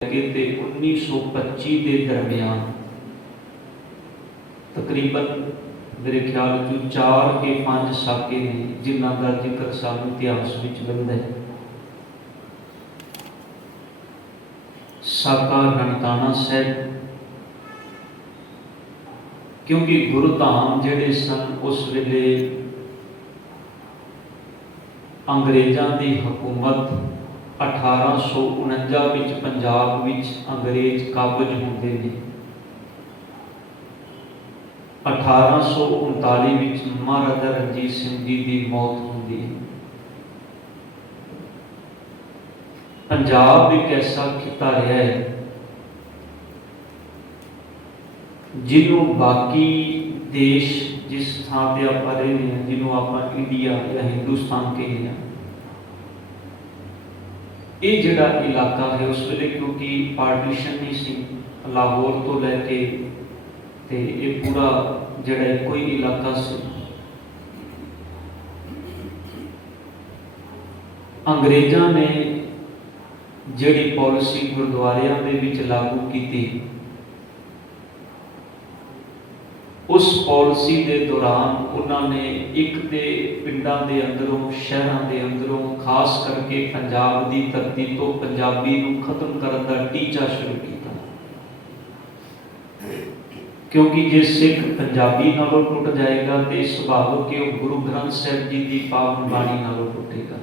ਤੇ 1925 ਦੇ ਦਰਮਿਆਨ ਤਕਰੀਬਨ ਮੇਰੇ ਖਿਆਲ 'ਚ 4 ਕੇ 5 ਸਾਕੇ ਨੇ ਜਿਨ੍ਹਾਂ ਦਾ ਜ਼ਿਕਰ ਸਾਨੂੰ ਇਤਿਹਾਸ ਵਿੱਚ ਮਿਲਦਾ ਹੈ। ਸਾਕਾ ਨਨਕਾਣਾ ਸਾਹਿਬ, क्योंकि गुरुधाम जिहड़े सन उस वेले अंग्रेज़ों की हुकूमत 1849 विच पंजाब विच अंग्रेज़ काबज होंदे ने। 1839 विच महाराजा रणजीत सिंह जी की मौत होंदी है। पंजाब एक ऐसा खिता रहा है जिन्हों बाकी देश जिस थां पर आप रहे हैं, जिन्हों आप इंडिया या हिंदुस्तान कहते हैं, ये जिहड़ा इलाका है उस वेले क्योंकि पार्टीशन नहीं सी, लाहौर तो लैके ते ये पूरा जिहड़ा एको ही इलाका सी। अंग्रेज़ों ने जिहड़ी पॉलिसी गुरुद्वारियां दे विच लागू की, उस पॉलिसी के दौरान उन्होंने एक तो पिंडों के अंदरों, शहरों के अंदरों, खास करके पंजाब की धरती तो पंजाबी को खत्म करने का टीचा शुरू किया। क्योंकि जे सिख पंजाबी नालों टुट जाएगा तो सुभाविक कि वह गुरु ग्रंथ साहिब जी की पावन बाणी नालों टुटेगा।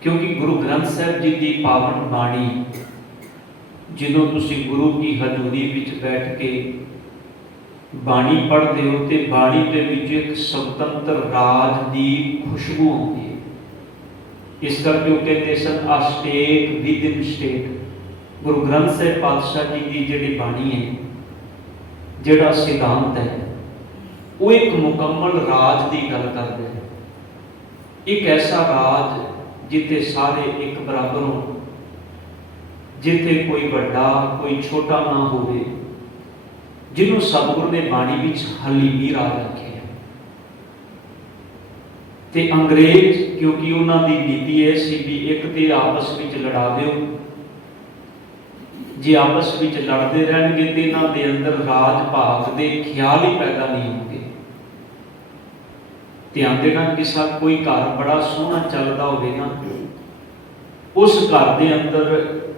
क्योंकि गुरु ग्रंथ साहिब जी की पावन बाणी ਜਦੋਂ ਤੁਸੀਂ गुरु की हजूरी विच बैठ के बाणी पढ़ते हो तो बाणी के विच एक स्वतंत्र राज की खुशबू आती है। इस करके वो कहते सन आ state with in state. Guru Granth Sahib पातशाह जी की जिहड़ी बाणी है, जिहड़ा सिद्धांत है, वो एक मुकम्मल राज की गल करता है। एक ऐसा राज जिथे सारे एक बराबर हो, जिथे कोई बड़ा कोई छोटा ना होवे, जिन्हों सतगुरु ने बाणी विच हलीमी राज रखे है। ते अंग्रेज क्योंकि उन्होंने नीति यह सी भी एक तो आपस में लड़ा दो, जे आपस में लड़ते रहेंगे तो इन्हों के अंदर राज भाग के ख्याल ही पैदा नहीं होंगे। ध्यान देना कि सब कोई घर बड़ा सोहना चलता होवे ना, उस घर के अंदर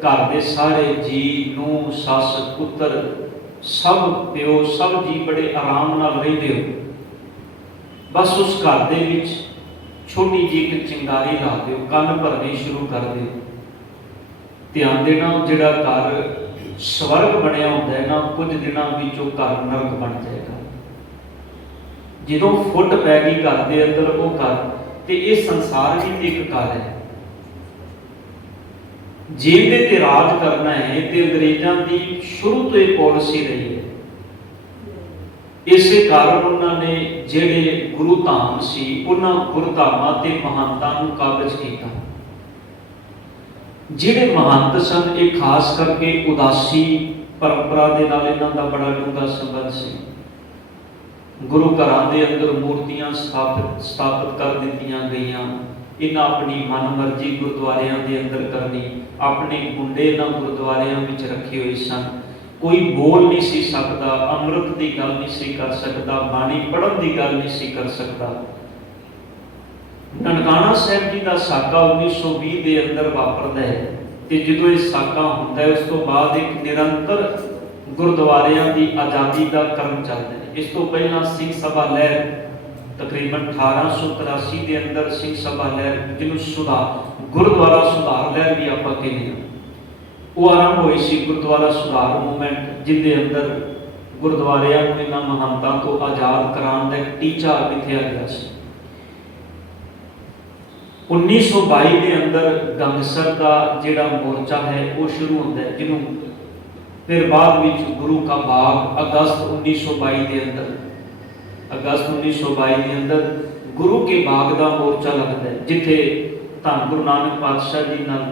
घर के सारे जी, नूह, सस, पुत्र, सब प्यो, सब जी बड़े आराम नाल रहिंदे हो। बस उस घर दे विच छोटी जी एक चिंगारी ला दो, कन भरने शुरू कर दो। ध्यान देना जिहड़ा घर स्वर्ग बनया होंदा है ना, कुछ दिनों विच वो घर नरक बन जाएगा। जदों फुट पै गई घर के अंदर वो घर, तो ये संसार भी एक घर है। जेदे ते राज करना है तो अंग्रेजों की शुरू तो यह पॉलिसी रही है। इस कारण उन्होंने जेड़े गुरु धाम सी उन्होंने गुरुधामां ते महंतां नूं काबज किया। जेड़े महंत सन ये खास करके उदासी परंपरा के नाल इन्हां दा बड़ा डूंगा संबंध सी। गुरु घरां दे अंदर मूर्तियां स्थापित कर दित्तियां गईयां। इन्हें अपनी मन मर्जी गुरुद्वारियां के अंदर करनी, अपने गुंडे इन्हां गुरुद्वारियां विच रखे हुए सन। कोई बोल नहीं सी सकता, अमृत की गल नहीं सी कर सकता, बाणी पढ़न की गल नहीं सी कर सकता। ननकाना साहिब जी का साका 1920 के अंदर वापरता है, तो जो ये साका होता है उस तो बाद एक निरंतर गुरुद्वारियां की आज़ादी का क्रम चलता है। इस तो पहला सिंह सभा लहर तकरीबन 1883 के अंदर सिंह सभा लहर, जिन्होंने सुधार गुरुद्वारा सुधार लहर भी आप कहते हैं, वो आरंभ हुई सी। गुरुद्वारा सुधार मूवमेंट जिसके अंदर गुरुद्वारियां को इन्हां महंतां तो आज़ाद कराने का एक टीचा मिथया गया सी। 1922 के अंदर गंगसर का जिहड़ा मोर्चा है वो शुरू होता है, जिन्हों फिर बाद विच गुरु का बाग अगस्त 1922 के अंदर अगस्त 1922 के अंदर गुरु के बाग का मोर्चा लगता है, जिथे धन गुरु नानक पातशाह जी नाल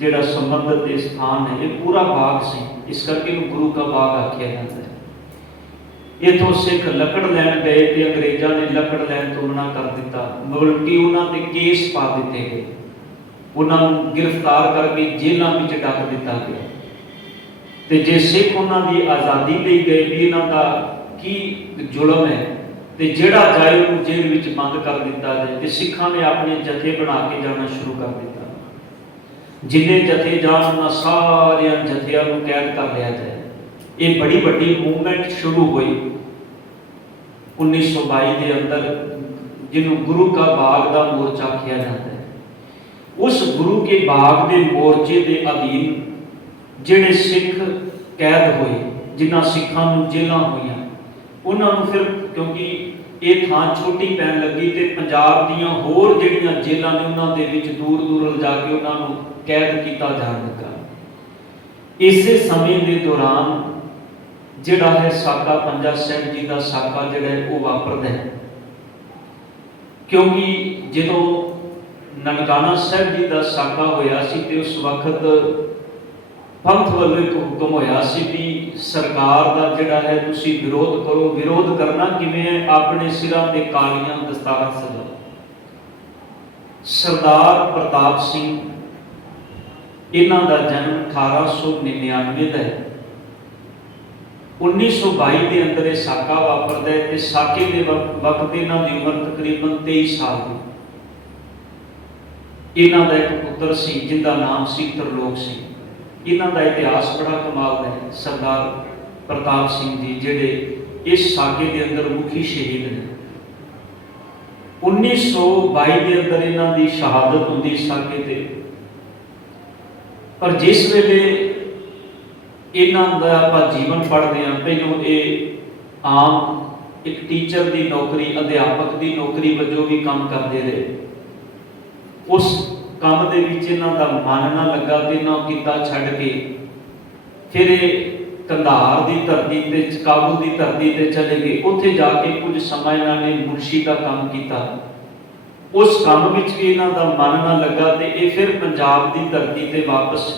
जिहड़ा संबंधित स्थान है ये पूरा बाग से, इस करके गुरु का बाग आख्या जाता है। इतों सिख लकड़ लैन गए तो अंग्रेजों ने लकड़ लैन तो मना कर दिता, बल्कि उन्होंने केस पा दिते गए। ਉਹਨਾਂ ਨੂੰ ਗ੍ਰਿਫਤਾਰ ਕਰਕੇ ਜੇਲ੍ਹਾਂ ਵਿੱਚ ਡੱਕ ਦਿੱਤਾ ਗਿਆ। ਤੇ ਜੇ ਸਿੱਖ ਉਹਨਾਂ ਦੀ ਆਜ਼ਾਦੀ ਲਈ ਗਏ ਵੀ ਇਹਨਾਂ ਦਾ ਕੀ ਜ਼ੁਲਮ ਹੈ, ਤੇ ਜਿਹੜਾ ਜਾਏ ਉਹਨੂੰ ਜੇਲ੍ਹ ਵਿੱਚ ਬੰਦ ਕਰ ਦਿੱਤਾ ਜਾਏ। ਤੇ ਸਿੱਖਾਂ ਨੇ ਆਪਣੇ ਜਥੇ ਬਣਾ ਕੇ ਜਾਣਾ ਸ਼ੁਰੂ ਕਰ ਦਿੱਤਾ। ਜਿੰਨੇ ਜਥੇ ਜਾਣ ਉਹਨਾਂ ਸਾਰਿਆਂ ਜਥਿਆਂ ਨੂੰ ਕੈਦ ਕਰ ਲਿਆ ਜਾਏ। ਇਹ ਬੜੀ ਵੱਡੀ ਮੂਵਮੈਂਟ ਸ਼ੁਰੂ ਹੋਈ 1922 ਦੇ ਅੰਦਰ, ਜਿਹਨੂੰ ਗੁਰੂ ਕਾ ਬਾਗ ਦਾ ਮੋਰਚਾ ਆਖਿਆ ਜਾਂਦਾ ਹੈ। ਉਸ ਗੁਰੂ ਕੇ ਬਾਗ ਦੇ ਮੋਰਚੇ ਦੇ ਅਧੀਨ ਜਿਹੜੇ ਸਿੱਖ ਕੈਦ ਹੋਏ, ਜਿਨ੍ਹਾਂ ਸਿੱਖਾਂ ਨੂੰ ਜੇਲ੍ਹਾਂ ਹੋਈਆਂ, ਉਹਨਾਂ ਨੂੰ ਫਿਰ ਕਿਉਂਕਿ ਇਹ ਥਾਂ ਛੋਟੀ ਪੈਣ ਲੱਗੀ ਤੇ ਪੰਜਾਬ ਦੀਆਂ ਹੋਰ ਜਿਹੜੀਆਂ ਜੇਲ੍ਹਾਂ ਨੇ ਉਹਨਾਂ ਦੇ ਵਿੱਚ ਦੂਰ ਦੂਰ ਲਿਜਾ ਕੇ ਉਹਨਾਂ ਨੂੰ ਕੈਦ ਕੀਤਾ ਜਾਣ ਲੱਗਾ। ਇਸੇ ਸਮੇਂ ਦੇ ਦੌਰਾਨ ਜਿਹੜਾ ਹੈ ਸਾਕਾ ਪੰਜਾ ਸਾਹਿਬ ਜੀ ਦਾ ਸਾਕਾ ਜਿਹੜਾ ਹੈ ਉਹ ਵਾਪਰਦਾ ਹੈ। ਕਿਉਂਕਿ ਜਦੋਂ ਨਨਕਾਣਾ ਸਾਹਿਬ ਜੀ ਦਾ ਸਾਕਾ ਹੋਇਆ ਸੀ ਤੇ ਉਸ ਵਕਤ ਪੰਥ ਵੱਲੋਂ ਇੱਕ ਹੁਕਮ ਹੋਇਆ ਸੀ ਵੀ ਸਰਕਾਰ ਦਾ ਜਿਹੜਾ ਹੈ ਤੁਸੀਂ ਵਿਰੋਧ ਕਰੋ। ਵਿਰੋਧ ਕਰਨਾ ਕਿਵੇਂ ਹੈ? ਆਪਣੇ ਸਿਰਾਂ ਤੇ ਕਾਲੀਆਂ ਦਸਤਾਰਾਂ ਸਜਾਓ। ਸਰਦਾਰ ਪ੍ਰਤਾਪ ਸਿੰਘ, ਇਹਨਾਂ ਦਾ ਜਨਮ 1899 ਦਾ ਹੈ। 1922 ਦੇ ਅੰਦਰ ਇਹ ਸਾਕਾ ਵਾਪਰਦਾ ਹੈ ਤੇ ਸਾਕੇ ਦੇ ਵਕਤ ਇਹਨਾਂ ਦੀ ਉਮਰ ਤਕਰੀਬਨ 23 ਸਾਲ ਦੀ। ਇਹਨਾਂ ਦਾ ਇੱਕ ਪੁੱਤਰ ਸੀ ਜਿਹਦਾ ਨਾਮ ਸੀ ਤਰਲੋਕ ਸਿੰਘ। ਇਹਨਾਂ ਦਾ ਇਤਿਹਾਸ ਬੜਾ ਕਮਾਲ ਦਾ ਹੈ। ਸਰਦਾਰ ਪ੍ਰਤਾਪ ਸਿੰਘ ਜੀ ਜਿਹੜੇ ਇਸ ਸਾਕੇ ਦੇ ਅੰਦਰ ਮੁਖੀ ਸ਼ਹੀਦ ਨੇ। 1922 ਦੇ ਅੰਦਰ ਇਹਨਾਂ ਦੀ ਸ਼ਹਾਦਤ ਹੁੰਦੀ ਸਾਕੇ ਤੇ। ਪਰ ਜਿਸ ਵੇਲੇ ਇਹਨਾਂ ਦਾ ਆਪਾਂ ਜੀਵਨ ਪੜ੍ਹਦੇ ਹਾਂ, ਪਹਿਲੋਂ ਇਹ ਆਮ ਇੱਕ ਟੀਚਰ ਦੀ ਨੌਕਰੀ, ਅਧਿਆਪਕ ਦੀ ਨੌਕਰੀ ਵਜੋਂ ਵੀ ਕੰਮ ਕਰਦੇ ਰਹੇ। ਉਸ ਕੰਮ ਦੇ ਵਿੱਚ ਇਹਨਾਂ ਦਾ ਮਨ ਨਾ ਲੱਗਾ ਤੇ ਇਹਨਾਂ ਕਿੱਤਾ ਛੱਡ ਕੇ ਫਿਰ ਇਹ ਕੰਧਾਰ ਦੀ ਧਰਤੀ ਤੇ, ਕਾਬੂ ਦੀ ਧਰਤੀ ਤੇ ਚਲੇ ਗਏ। ਉੱਥੇ ਜਾ ਕੇ ਕੁਝ ਸਮਾਂ ਇਹਨਾਂ ਨੇ ਮੁਨਸ਼ੀ ਦਾ ਕੰਮ ਕੀਤਾ। ਉਸ ਕੰਮ ਵਿੱਚ ਵੀ ਇਹਨਾਂ ਦਾ ਮਨ ਨਾ ਲੱਗਾ ਤੇ ਇਹ ਫਿਰ ਪੰਜਾਬ ਦੀ ਧਰਤੀ ਤੇ ਵਾਪਸ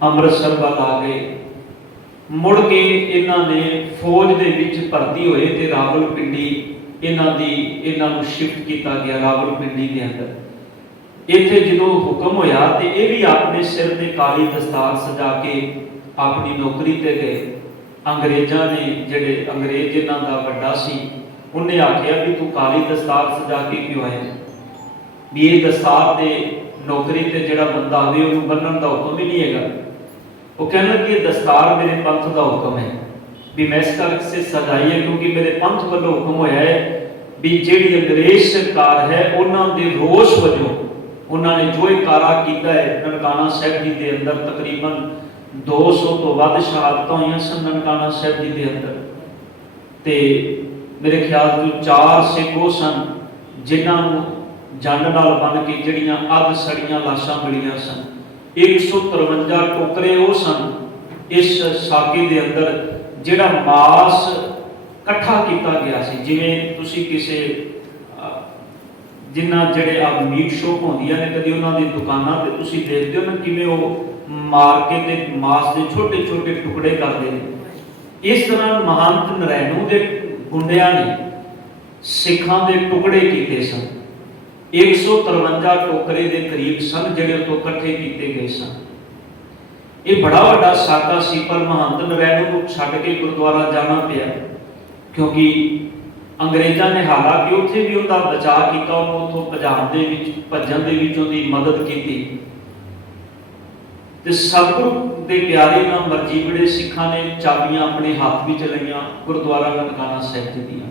ਅੰਮ੍ਰਿਤਸਰ ਵੱਲ ਆ ਗਏ। ਮੁੜ ਕੇ ਇਹਨਾਂ ਨੇ ਫੌਜ ਦੇ ਵਿੱਚ ਭਰਤੀ ਹੋਏ ਤੇ ਰਾਵਲਪਿੰਡੀ ਇਹਨਾਂ ਨੂੰ ਸ਼ਿਫਟ ਕੀਤਾ ਗਿਆ। ਰਾਵਲਪਿੰਡੀ ਦੇ ਅੰਦਰ ਇੱਥੇ ਜਦੋਂ ਹੁਕਮ ਹੋਇਆ ਤੇ ਇਹ ਵੀ ਆਪਣੇ ਸਿਰ ਤੇ ਕਾਲੀ ਦਸਤਾਰ ਸਜਾ ਕੇ ਆਪਣੀ ਨੌਕਰੀ ਤੇ ਗਏ। ਅੰਗਰੇਜ਼ਾਂ ਨੇ, ਜਿਹੜੇ ਅੰਗਰੇਜ਼ ਇਹਨਾਂ ਦਾ ਵੱਡਾ ਸੀ, ਉਹਨੇ ਆਖਿਆ ਵੀ ਤੂੰ ਕਾਲੀ ਦਸਤਾਰ ਸਜਾ ਕੇ ਕਿਉਂ ਆਇਆ? ਵੀ ਇਹ ਦਸਤਾਰ ਤੇ ਨੌਕਰੀ ਤੇ ਜਿਹੜਾ ਬੰਦਾ ਆਵੇ ਉਹਨੂੰ ਬੰਨਣ ਦਾ ਹੁਕਮ ਹੀ ਨਹੀਂ ਹੈਗਾ। ਉਹ ਕਹਿੰਦਾ ਕਿ ਇਹ ਦਸਤਾਰ ਮੇਰੇ ਪੰਥ ਦਾ ਹੁਕਮ ਹੈ ਵੀ ਮੈਂ ਇਸ ਕਰਕੇ ਸਜਾਈ ਹੈ ਕਿਉਂਕਿ ਮੇਰੇ ਪੰਥ ਵੱਲੋਂ ਹੁਕਮ ਹੋਇਆ ਹੈ ਵੀ ਜਿਹੜੀ ਅੰਗਰੇਜ਼ ਸਰਕਾਰ ਹੈ ਉਹਨਾਂ ਦੇ ਰੋਸ ਵਜੋਂ ਉਹਨਾਂ ਨੇ ਜੋ ਇਹ ਕਾਰਾ ਕੀਤਾ ਹੈ। ਨਨਕਾਣਾ ਸਾਹਿਬ ਜੀ ਦੇ ਅੰਦਰ ਤਕਰੀਬਨ 200 ਤੋਂ ਵੱਧ ਸ਼ਹਾਦਤਾਂ ਹੋਈਆਂ ਸਨ ਨਨਕਾਣਾ ਸਾਹਿਬ ਜੀ ਦੇ ਅੰਦਰ। ਤੇ ਮੇਰੇ ਖਿਆਲ ਤੋਂ 4 ਸਿੱਖ ਉਹ ਸਨ ਜਿਨ੍ਹਾਂ ਨੂੰ ਜੰਡ ਨਾਲ ਬੰਨ ਕੇ ਜਿਹੜੀਆਂ ਅੱਧ ਸੜੀਆਂ ਲਾਸ਼ਾਂ ਮਿਲੀਆਂ ਸਨ। 153 ਟੋਕਰੇ ਉਹ ਸਨ ਇਸ ਸਾਕੇ ਦੇ ਅੰਦਰ ਜਿਹੜਾ ਮਾਸ ਇਕੱਠਾ ਕੀਤਾ ਗਿਆ ਸੀ। ਜਿਵੇਂ ਤੁਸੀਂ ਕਿਸੇ ਜਿਨ੍ਹਾਂ ਜਿਹੜੇ ਆ ਮੀਟ ਸ਼ੋਪ ਹੁੰਦੀਆਂ ਨੇ, ਕਦੀ ਉਹਨਾਂ ਦੀ ਦੁਕਾਨਾਂ ਤੇ ਤੁਸੀਂ ਦੇਖਦੇ ਹੋ ਨਾ ਕਿਵੇਂ ਉਹ ਮਾਰ ਕੇ ਤੇ ਮਾਸ ਦੇ ਛੋਟੇ ਛੋਟੇ ਟੁਕੜੇ ਕਰਦੇ ਨੇ। ਇਸ ਤਰ੍ਹਾਂ ਮਹੰਤ ਨਰੈਣੂ ਦੇ ਗੁੰਡਿਆਂ ਨੇ ਸਿੱਖਾਂ ਦੇ ਟੁਕੜੇ ਕੀਤੇ ਸਨ। 153 ਟੋਕਰੇ ਦੇ ਕਰੀਬ ਸਨ ਜਿਹੜੇ ਤੋਂ ਇਕੱਠੇ ਕੀਤੇ ਗਏ ਸਨ। ਇਹ ਬੜਾ ਵੱਡਾ ਸਾਕਾ ਸੀ ਪਰ ਮਹੰਤ ਨਰੈਣੂ ਨੂੰ ਛੱਡ ਕੇ ਗੁਰਦੁਆਰਾ ਜਾਣਾ ਪਿਆ ਕਿਉਂਕਿ ਅੰਗਰੇਜ਼ਾਂ ਨੇ ਹਾਲਾਂਕਿ ਉੱਥੇ ਵੀ ਉਹਦਾ ਬਚਾਅ ਕੀਤਾ, ਉਹਨੂੰ ਉੱਥੋਂ ਭੱਜਣ ਦੇ ਵਿੱਚ ਉਹਦੀ ਮਦਦ ਕੀਤੀ। ਤੇ ਸਤਿਗੁਰੂ ਦੇ ਪਿਆਰੇ ਨਾਲ ਮਰਜੀ ਬੜੇ ਸਿੱਖਾਂ ਨੇ ਚਾਬੀਆਂ ਆਪਣੇ ਹੱਥ ਵਿੱਚ ਲਈਆਂ ਗੁਰਦੁਆਰਾ ਨਨਕਾਣਾ ਸਾਹਿਬ ਜੀ ਦੀਆਂ।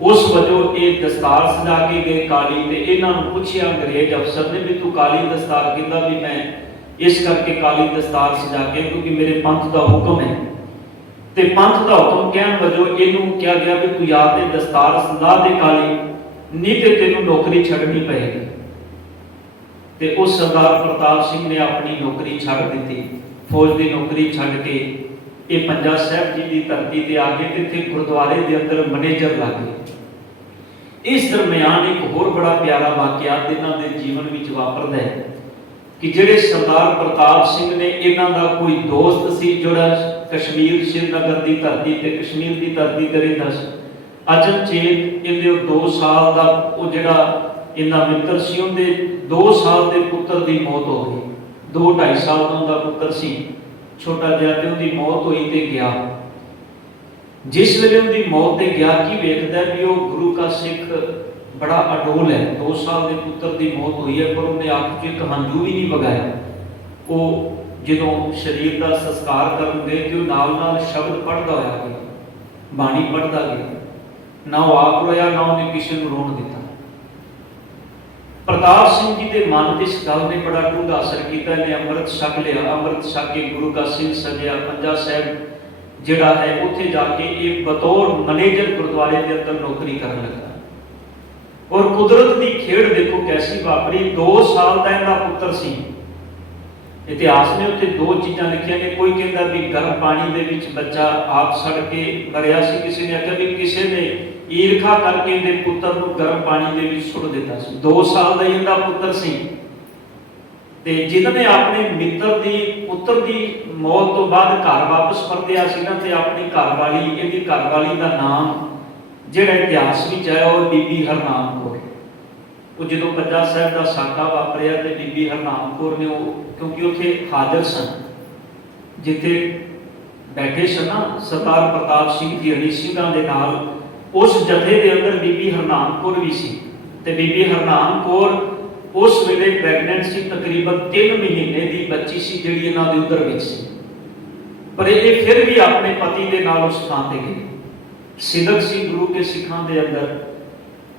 ਉਸ ਵਜੋਂ ਇਹ ਦਸਤਾਰ ਸਜਾ ਕੇ ਗਏ ਕਾਲੀ ਤੇ ਇਹਨਾਂ ਨੂੰ ਪੁੱਛਿਆ ਅੰਗਰੇਜ਼ ਅਫਸਰ ਨੇ ਵੀ ਤੂੰ ਕਾਲੀ ਦਸਤਾਰ ਕਹਿੰਦਾ ਵੀ ਮੈਂ ਇਸ ਕਰਕੇ ਕਾਲੀ ਦਸਤਾਰ ਸਜਾ ਕੇ ਕਿਉਂਕਿ ਮੇਰੇ ਪੰਥ ਦਾ ਹੁਕਮ ਹੈ। ਤੇ ਪੰਥ ਦਾ ਹੁਕਮ ਕਹਿਣ ਵਜੋਂ ਇਹਨੂੰ ਕਿਹਾ ਗਿਆ ਵੀ ਤੂੰ ਜਾਂ ਤੇ ਦਸਤਾਰ ਸਜਾ ਦੇ ਕਾਲੀ, ਨਹੀਂ ਤੇ ਤੈਨੂੰ ਨੌਕਰੀ ਛੱਡਣੀ ਪਏਗੀ। ਤੇ ਉਸ ਸਰਦਾਰ ਪ੍ਰਤਾਪ ਸਿੰਘ ਨੇ ਆਪਣੀ ਨੌਕਰੀ ਛੱਡ ਦਿੱਤੀ, ਫੌਜ ਦੀ ਨੌਕਰੀ ਛੱਡ ਕੇ ਇਹ ਪੰਜਾ ਸਾਹਿਬ ਜੀ ਦੀ ਧਰਤੀ ਤੇ ਆ ਕੇ ਤੇ ਇੱਥੇ ਗੁਰਦੁਆਰੇ ਦੇ ਅੰਦਰ ਮੈਨੇਜਰ ਲੱਗ ਗਏ। ਇਸ ਦਰਮਿਆਨ ਇੱਕ ਹੋਰ ਬੜਾ ਪਿਆਰਾ ਵਾਕਿਆ ਇਹਨਾਂ ਦੇ ਜੀਵਨ ਵਿੱਚ ਵਾਪਰਦਾ ਹੈ ਕਿ ਜਿਹੜੇ ਸਰਦਾਰ ਪ੍ਰਤਾਪ ਸਿੰਘ ਨੇ, ਇਹਨਾਂ ਦਾ ਕੋਈ ਦੋਸਤ ਸੀ ਜਿਹੜਾ ਕਸ਼ਮੀਰ ਸ਼੍ਰੀਨਗਰ ਦੀ ਧਰਤੀ ਤੇ ਕਸ਼ਮੀਰ ਦੀ ਧਰਤੀ ਤੇ ਰਹਿੰਦਾ ਸੀ। ਅਚਨਚੇਤ ਇਹਦੇ 2 ਸਾਲ ਦਾ ਉਹ ਜਿਹੜਾ ਇਹਨਾਂ ਮਿੱਤਰ ਸੀ ਉਹਦੇ 2 ਸਾਲ ਦੇ ਪੁੱਤਰ ਦੀ ਮੌਤ ਹੋ ਗਈ। 2-2.5 ਸਾਲ ਦਾ ਉਹਦਾ ਪੁੱਤਰ ਸੀ ਛੋਟਾ ਜਿਹਾ, ਤੇ ਉਹਦੀ ਮੌਤ ਹੋਈ ਤੇ ਗਿਆ। ਜਿਸ ਵੇਲੇ ਉਹਦੀ ਮੌਤ ਤੇ ਗਿਆ, ਕੀ ਵੇਖਦਾ ਵੀ ਉਹ ਗੁਰੂ का ਸਿੱਖ बड़ा अडोल है। 2 साल के पुत्र की मौत हुई है पर उन्हें अख च एक हंझू भी नहीं वगाया। वो जो शरीर का संस्कार करन गए तो नाल नाल शब्द पढ़ता होया गया, बाणी पढ़ता गया, ना वो आप रोया ना उन्हें किसी को रोन दिता। प्रताप सिंह जी के मन से इस गल ने बड़ा डूंगा असर किया। इन्हें अमृत छक लिया, अमृत छक के गुरु का सिंह सजया, पंजा साहब जिहड़ा है उत्थे जाके एक बतौर मैनेजर गुरुद्वारे के अंदर नौकरी करने लगा। और कुदरत की खेड़ देखो कैसी वापरी। 2 साल का इनका पुत्र सी। इतिहास में उत्ते 2 चीज़ां लिखियां ने। कोई कहता भी गर्म पानी दे विच बच्चा आप सड़ के मरिया सी, किसी ने आख्या भी किसी ने ईरखा करके इनके पुत्र को गर्म पानी दे विच सुट दिता सी। 2 साल का इनका पुत्र सी ते जिन्होंने अपने मित्र की पुत्र की मौत तो बाद घर वापस परतिया सी ना, ते अपनी घरवाली, इहदी घरवाली का नाम ਜਿਹੜਾ इतिहास में है और बीबी हरनाम कौर। वो जो पंजा साहब का साका वापरिया तो बीबी हरनाम कौर ने, क्योंकि उत्थे हाजिर सन जिथे बैठे सन ना सरदार प्रताप सिंह जी हरी सिंह के नाल, उस जथे के अंदर बीबी हरनाम कौर भी सी। ते बीबी हरनाम कौर उस वेले प्रैगनेंट सी, तकरीबन 3 महीने की बच्ची सी जिहड़ी इन्हां दे उधर विच सी। पर ये फिर भी अपने पति के नाल उस थां ते गई। सिदक सी गुरु के सिखां दे अंदर।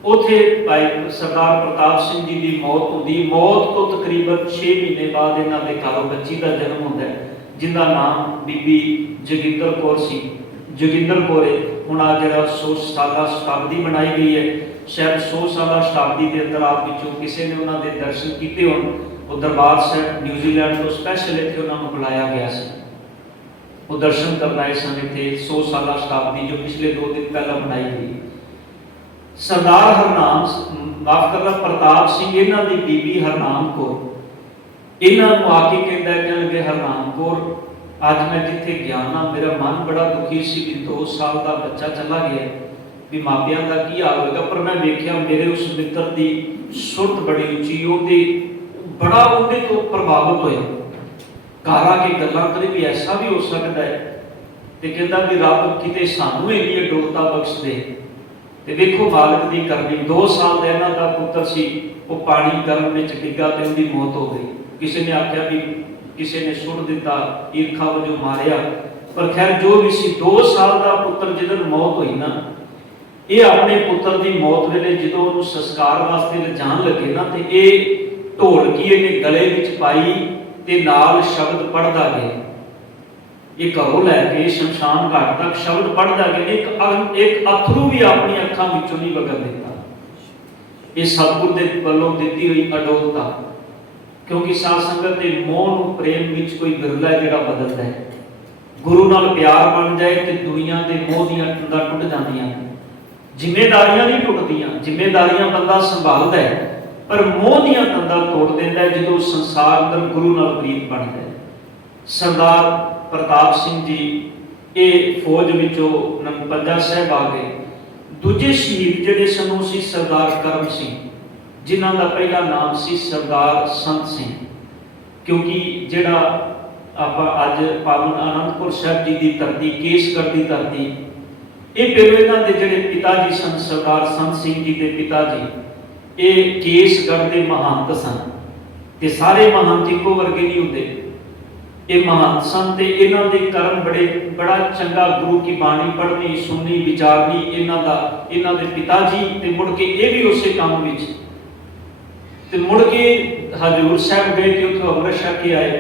उथे भाई सरदार प्रताप सिंह जी की मौत होती। मौत तो तकरीबन 6 महीने बाद इन्हां दे घरों बच्ची का जन्म होता है, जिंदा नाम बीबी जोगिंदर कौर सी। जोगिंदर कौर हुण आ जिहड़ा 100 साला शताब्दी बनाई गई है, शायद 100 साला शताब्दी के अंदर आप विचों किसी ने उन्हां दे दर्शन कीते होण। वो दरबार साहब न्यूजीलैंड तो स्पैशल इत्थे उन्हां नूं बुलाया गया सी। वो दर्शन करना आए सन इत्थे। 100 साला शताब्दी जो पिछले 2 दिन पहला बनाई गई। सरदार हरनाम माफ करना प्रताप सिंह इन्हां दी बीबी हरनाम कौर इन्हां नूं आके कहंदा है, कहण लगे हरनाम कौर अज मैं जिथे गया ना मेरा मन बड़ा दुखी सी कि 2 साल का बच्चा चला गया, भी मापियां का की हाल होगा। पर मैं वेख्या मेरे उस मित्र की सुरत बड़ी उची, उहदे बड़ा उहदे तो प्रभावित होया। घर आके गल्लां करे भी ऐसा भी हो सकता है, तो कहता भी रब किते सानू इन्नी अडोलता बख्श दे। तो देखो मालिक की करनी। 2 साल का इन्हां दा पुत्र सी, वो पानी गर्म में डिग्गा तो उनकी मौत हो गई। किसी ने आख्या भी किसी ने सुट दिता, ईरखा वजों मारिया। पर खैर जो भी सी, 2 साल का पुत्र जिदन मौत हुई ना, ये अपने पुत्र की मौत वेले जो उन्होंने संस्कार वास्ते लिजान लगे ना, तो ये ढोलकी इन्हें गले में पाई ते नाल शब्द पढ़ता गया। ये घरों लैके शमशान घाट तक शब्द पढ़ता गया। एक अथरू भी अपनी अखां विचों नहीं वगन दिता। ये सतगुर दे वल्लों दिती हुई अडोलता। क्योंकि साध संगत के मोह नूं प्रेम विच कोई बिरला जिहड़ा बदलदा है। गुरु नाल प्यार बन जाए तो दुनिया के मोह दीयां तंदां टुट जांदियां। जिम्मेदारियां नहीं टुटदियां, जिम्मेदारियां बंदा संभालदा है, पर मोह दीयां तंदां तोड़ दिंदा है जो संसार अंदर गुरु नाल प्रीत बनदा है। सरदार प्रताप सिंह जी ये फौज विचों पंजा साहब आ गए। दूजे शहीद जिहड़े सन वो सी सरदार करम सिंह, जिन्हां दा पहला नाम सी सरदार संत सिंह। क्योंकि जिहड़ा आपां अज पावन आनंदपुर साहब जी की धरती, केसगढ़ की धरती, ये पहले इन्हां दे जिहड़े पिता जी सन सरदार संत सिंह जी के पिता जी, ये केसगढ़ के महंत सन। ते सारे महंत इको वर्गे नहीं होंदे। ये महंत सन ते इन्हां दे कर्म बड़ा चंगा, गुरु की बाणी पढ़नी सुननी विचारनी इन्हां दे पिता जी। ते मुड़ के ये भी उसे काम विच ते मुड़ के हजूर साहब गए कि उत्थों अमृत छक के आए।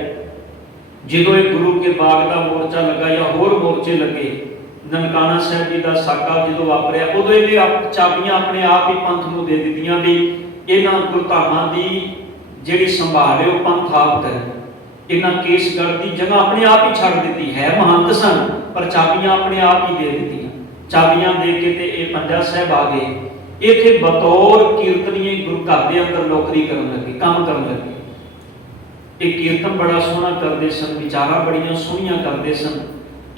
जो एक गुरु के बाग का मोर्चा लगा या होर मोर्चे लगे, ननकाना साहब जी का साका जो वापरिया, उदों ये चाबियां अपने आप ही पंथ नूं दे दित्तियां भी इन्हां गुरधामां दी जिहड़ी संभाल है वो पंथ आप करें। इन्हां केसगढ़ की जगह अपने आप ही छड़ दी है। महंत सन पर चाबियां अपने आप ही दे दी। चाबियां दे के ते ये पंजा साहब आ गए। इत्थे बतौर कीर्तनीय गुरु घर के अंदर नौकरी करन लगे, काम करन लगे। ये कीर्तन बड़ा सोहना करते सन, विचारां बड़ियां सोहणियां करते सन।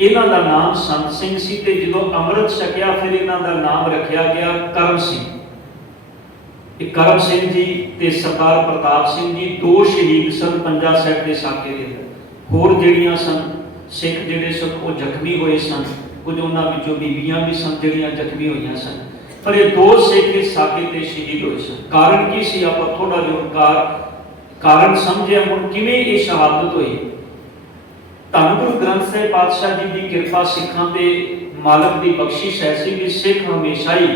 इन्हां दा नाम संत सिंह सी ते जो अमृत छकिया फिर इन्हां दा नाम रखिया गया करम सिंह। ਇਹ ਕਰਮ ਸਿੰਘ ਜੀ ਤੇ ਸਰਦਾਰ ਪ੍ਰਤਾਪ ਸਿੰਘ ਜੀ ਦੋ ਸ਼ਹੀਦ ਸਨ ਪੰਜਾ ਸਾਹਿਬ ਦੇ ਸਾਕੇ ਦੇ ਅੰਦਰ। ਹੋਰ ਜਿਹੜੀਆਂ ਸਨ ਸਿੱਖ ਜਿਹੜੇ ਸਨ ਉਹ ਜ਼ਖਮੀ ਹੋਏ ਸਨ, ਕੁਝ ਉਹਨਾਂ ਵਿੱਚੋਂ ਬੀਬੀਆਂ ਵੀ ਸਨ ਜਿਹੜੀਆਂ ਜ਼ਖਮੀ ਹੋਈਆਂ ਸਨ, ਪਰ ਇਹ ਦੋ ਸਿੱਖ ਇਸ ਸਾਕੇ ਤੇ ਸ਼ਹੀਦ ਹੋਏ ਸਨ। ਕਾਰਨ ਕੀ ਸੀ? ਆਪਾਂ ਥੋੜਾ ਜਿਹਾ ਕਾਰਨ ਸਮਝਿਆ ਹੁਣ ਕਿਵੇਂ ਇਹ ਸ਼ਹਾਦਤ ਹੋਈ। ਧੰਨ ਗੁਰੂ ਗ੍ਰੰਥ ਸਾਹਿਬ ਪਾਤਸ਼ਾਹ ਜੀ ਦੀ ਕਿਰਪਾ ਸਿੱਖਾਂ ਤੇ ਮਾਲਕ ਦੀ ਬਖਸ਼ਿਸ਼ ਐਸੀ ਵੀ ਸਿੱਖ ਹਮੇਸ਼ਾ ਹੀ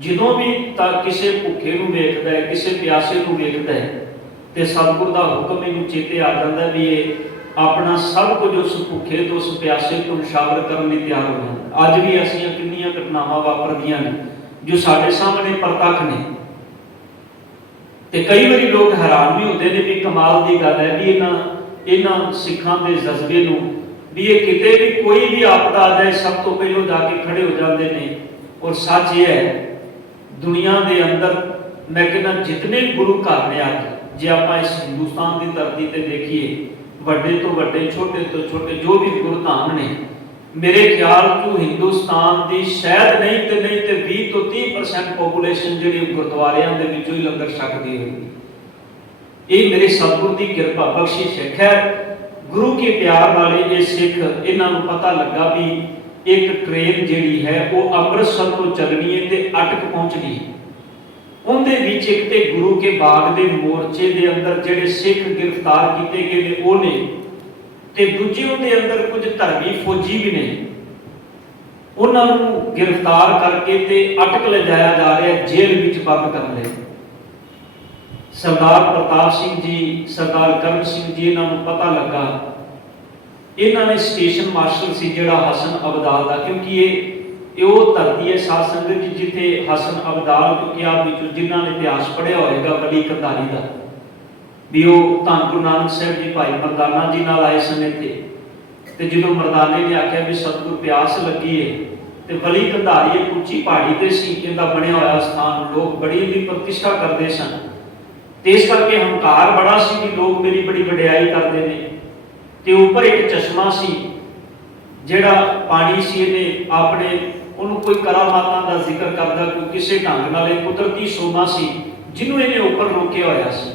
ਜਦੋਂ ਵੀ ਤਾਂ ਕਿਸੇ ਭੁੱਖੇ ਨੂੰ ਵੇਖਦਾ ਹੈ, ਕਿਸੇ ਪਿਆਸੇ ਨੂੰ ਵੇਖਦਾ ਹੈ ਤੇ ਸਤਿਗੁਰ ਦਾ ਹੁਕਮ ਇਹਨੂੰ ਚੇਤੇ ਆ ਜਾਂਦਾ ਵੀ ਇਹ ਆਪਣਾ ਸਭ ਕੁਝ ਉਸ ਭੁੱਖੇ ਤੋਂ ਉਸ ਪਿਆਸੇ ਤੋਂ ਨਿਸ਼ਾਵਰ ਕਰਨ ਲਈ ਤਿਆਰ ਹੋ ਜਾਂਦਾ। ਅੱਜ ਵੀ ਐਸੀਆਂ ਕਿੰਨੀਆਂ ਘਟਨਾਵਾਂ ਵਾਪਰਦੀਆਂ ਨੇ ਜੋ ਸਾਡੇ ਸਾਹਮਣੇ ਪ੍ਰਤੱਖ ਨੇ, ਤੇ ਕਈ ਵਾਰੀ ਲੋਕ ਹੈਰਾਨ ਵੀ ਹੁੰਦੇ ਨੇ ਵੀ ਕਮਾਲ ਦੀ ਗੱਲ ਹੈ ਵੀ ਇਹਨਾਂ ਸਿੱਖਾਂ ਦੇ ਜਜ਼ਬੇ ਨੂੰ ਵੀ ਇਹ ਕਿਤੇ ਵੀ ਕੋਈ ਵੀ ਆਪਦਾ ਆ ਜਾਏ ਸਭ ਤੋਂ ਪਹਿਲਾਂ ਜਾ ਕੇ ਖੜੇ ਹੋ ਜਾਂਦੇ ਨੇ। ਔਰ ਸੱਚ ਇਹ ਹੈ ਦੁਨੀਆ ਦੇ ਅੰਦਰ ਮੈਂ ਕਹਿੰਦਾ ਜਿਤਨੇ ਗੁਰੂ ਘਰ ਨੇ ਅੱਜ, ਜੇ ਆਪਾਂ ਇਸ ਹਿੰਦੁਸਤਾਨ ਦੀ ਧਰਤੀ ਤੇ ਦੇਖੀਏ, ਵੱਡੇ ਤੋਂ ਵੱਡੇ ਛੋਟੇ ਤੋਂ ਛੋਟੇ ਜੋ ਵੀ ਗੁਰਧਾਮ ਨੇ, ਮੇਰੇ ਖਿਆਲ ਚ ਹਿੰਦੁਸਤਾਨ ਦੀ ਸ਼ਾਇਦ ਨਹੀਂ ਤੇ 20 ਤੋਂ 30% ਪੋਪੂਲੇਸ਼ਨ ਜਿਹੜੀ ਗੁਰਦੁਆਰਿਆਂ ਦੇ ਵਿੱਚੋਂ ਹੀ ਲੰਗਰ ਛਕਦੀ ਹੋਏਗੀ। ਇਹ ਮੇਰੇ ਸਤਿਗੁਰ ਦੀ ਕਿਰਪਾ ਬਖਸ਼ਿਸ਼ ਹੈ। ਖੈਰ ਗੁਰੂ ਕੇ ਪਿਆਰ ਵਾਲੇ ਇਹ ਸਿੱਖ, ਇਹਨਾਂ ਨੂੰ ਪਤਾ ਲੱਗਾ ਵੀ ਇੱਕ ਟ੍ਰੇਨ ਜਿਹੜੀ ਹੈ ਉਹ ਅੰਮ੍ਰਿਤਸਰ ਤੋਂ ਚੱਲਣੀ ਹੈ ਤੇ ਅਟਕ ਪਹੁੰਚਣੀ ਹੈ। ਉਹਦੇ ਵਿੱਚ ਇੱਕ ਤੇ ਗੁਰੂ ਕੇ ਬਾਗ ਦੇ ਮੋਰਚੇ ਦੇ ਅੰਦਰ ਜਿਹੜੇ ਸਿੱਖ ਗ੍ਰਿਫਤਾਰ ਕੀਤੇ ਗਏ ਨੇ ਉਹ ਨੇ, ਤੇ ਦੂਜੇ ਉਹਦੇ ਅੰਦਰ ਕੁਝ ਧਰਮੀ ਫੌਜੀ ਵੀ ਨੇ। ਉਹਨਾਂ ਨੂੰ ਗ੍ਰਿਫਤਾਰ ਕਰਕੇ ਤੇ ਅਟਕ ਲਿਜਾਇਆ ਜਾ ਰਿਹਾ ਜੇਲ੍ਹ ਵਿੱਚ ਬੰਦ ਕਰਨ ਲਈ। ਸਰਦਾਰ ਪ੍ਰਤਾਪ ਸਿੰਘ ਜੀ, ਸਰਦਾਰ ਕਰਮ ਸਿੰਘ ਜੀ, ਇਹਨਾਂ ਨੂੰ ਪਤਾ ਲੱਗਾ। ਇਹਨਾਂ ਨੇ ਸਟੇਸ਼ਨ ਮਾਸਟਰ ਸੀ ਜਿਹੜਾ ਹਸਨ ਅਬਦਾਲ ਦਾ, ਕਿਉਂਕਿ ਇਹ ਉਹ ਧਰਤੀ ਹੈ ਸਾਧ ਸੰਗਤ ਜੀ ਜਿੱਥੇ ਹਸਨ ਅਬਦਾਲ ਕਿਉਂਕਿ ਆਪ ਵਿੱਚੋਂ ਜਿਨ੍ਹਾਂ ਨੇ ਇਤਿਹਾਸ ਪੜ੍ਹਿਆ ਹੋਏਗਾ ਵਲੀ ਕੰਧਾਰੀ ਦਾ, ਵੀ ਉਹ ਧੰਨ ਗੁਰੂ ਨਾਨਕ ਸਾਹਿਬ ਜੀ ਭਾਈ ਮਰਦਾਨਾ ਜੀ ਨਾਲ ਆਏ ਸਨ ਇੱਥੇ। ਤੇ ਜਦੋਂ ਮਰਦਾਨੇ ਨੇ ਆਖਿਆ ਵੀ ਸਤਿਗੁਰ ਪਿਆਸ ਲੱਗੀ ਹੈ, ਤੇ ਵਲੀ ਕੰਧਾਰੀ ਇੱਕ ਉੱਚੀ ਪਹਾੜੀ ਤੇ ਸੀ ਇਹਦਾ ਬਣਿਆ ਹੋਇਆ ਸਥਾਨ, ਲੋਕ ਬੜੀ ਇਹਦੀ ਪ੍ਰਤਿਸ਼ਠਾ ਕਰਦੇ ਸਨ ਤੇ ਇਸ ਕਰਕੇ ਹੰਕਾਰ ਬੜਾ ਸੀ ਵੀ ਲੋਕ ਮੇਰੀ ਬੜੀ ਵਡਿਆਈ ਕਰਦੇ ਨੇ। ਤੇ ਉੱਪਰ ਇੱਕ ਚਸ਼ਮਾ ਸੀ ਜਿਹੜਾ ਪਾਣੀ ਸੀ, ਇਹਨੇ ਆਪਣੇ ਉਹਨੂੰ ਕੋਈ ਕਰਾਮਾਤਾਂ ਦਾ ਜ਼ਿਕਰ ਕਰਦਾ, ਕੋਈ ਕਿਸੇ ਢੰਗ ਨਾਲ ਇਹ ਕੁਦਰਤੀ ਸੋਮਾ ਸੀ ਜਿਹਨੂੰ ਇਹਨੇ ਉੱਪਰ ਰੋਕਿਆ ਹੋਇਆ ਸੀ।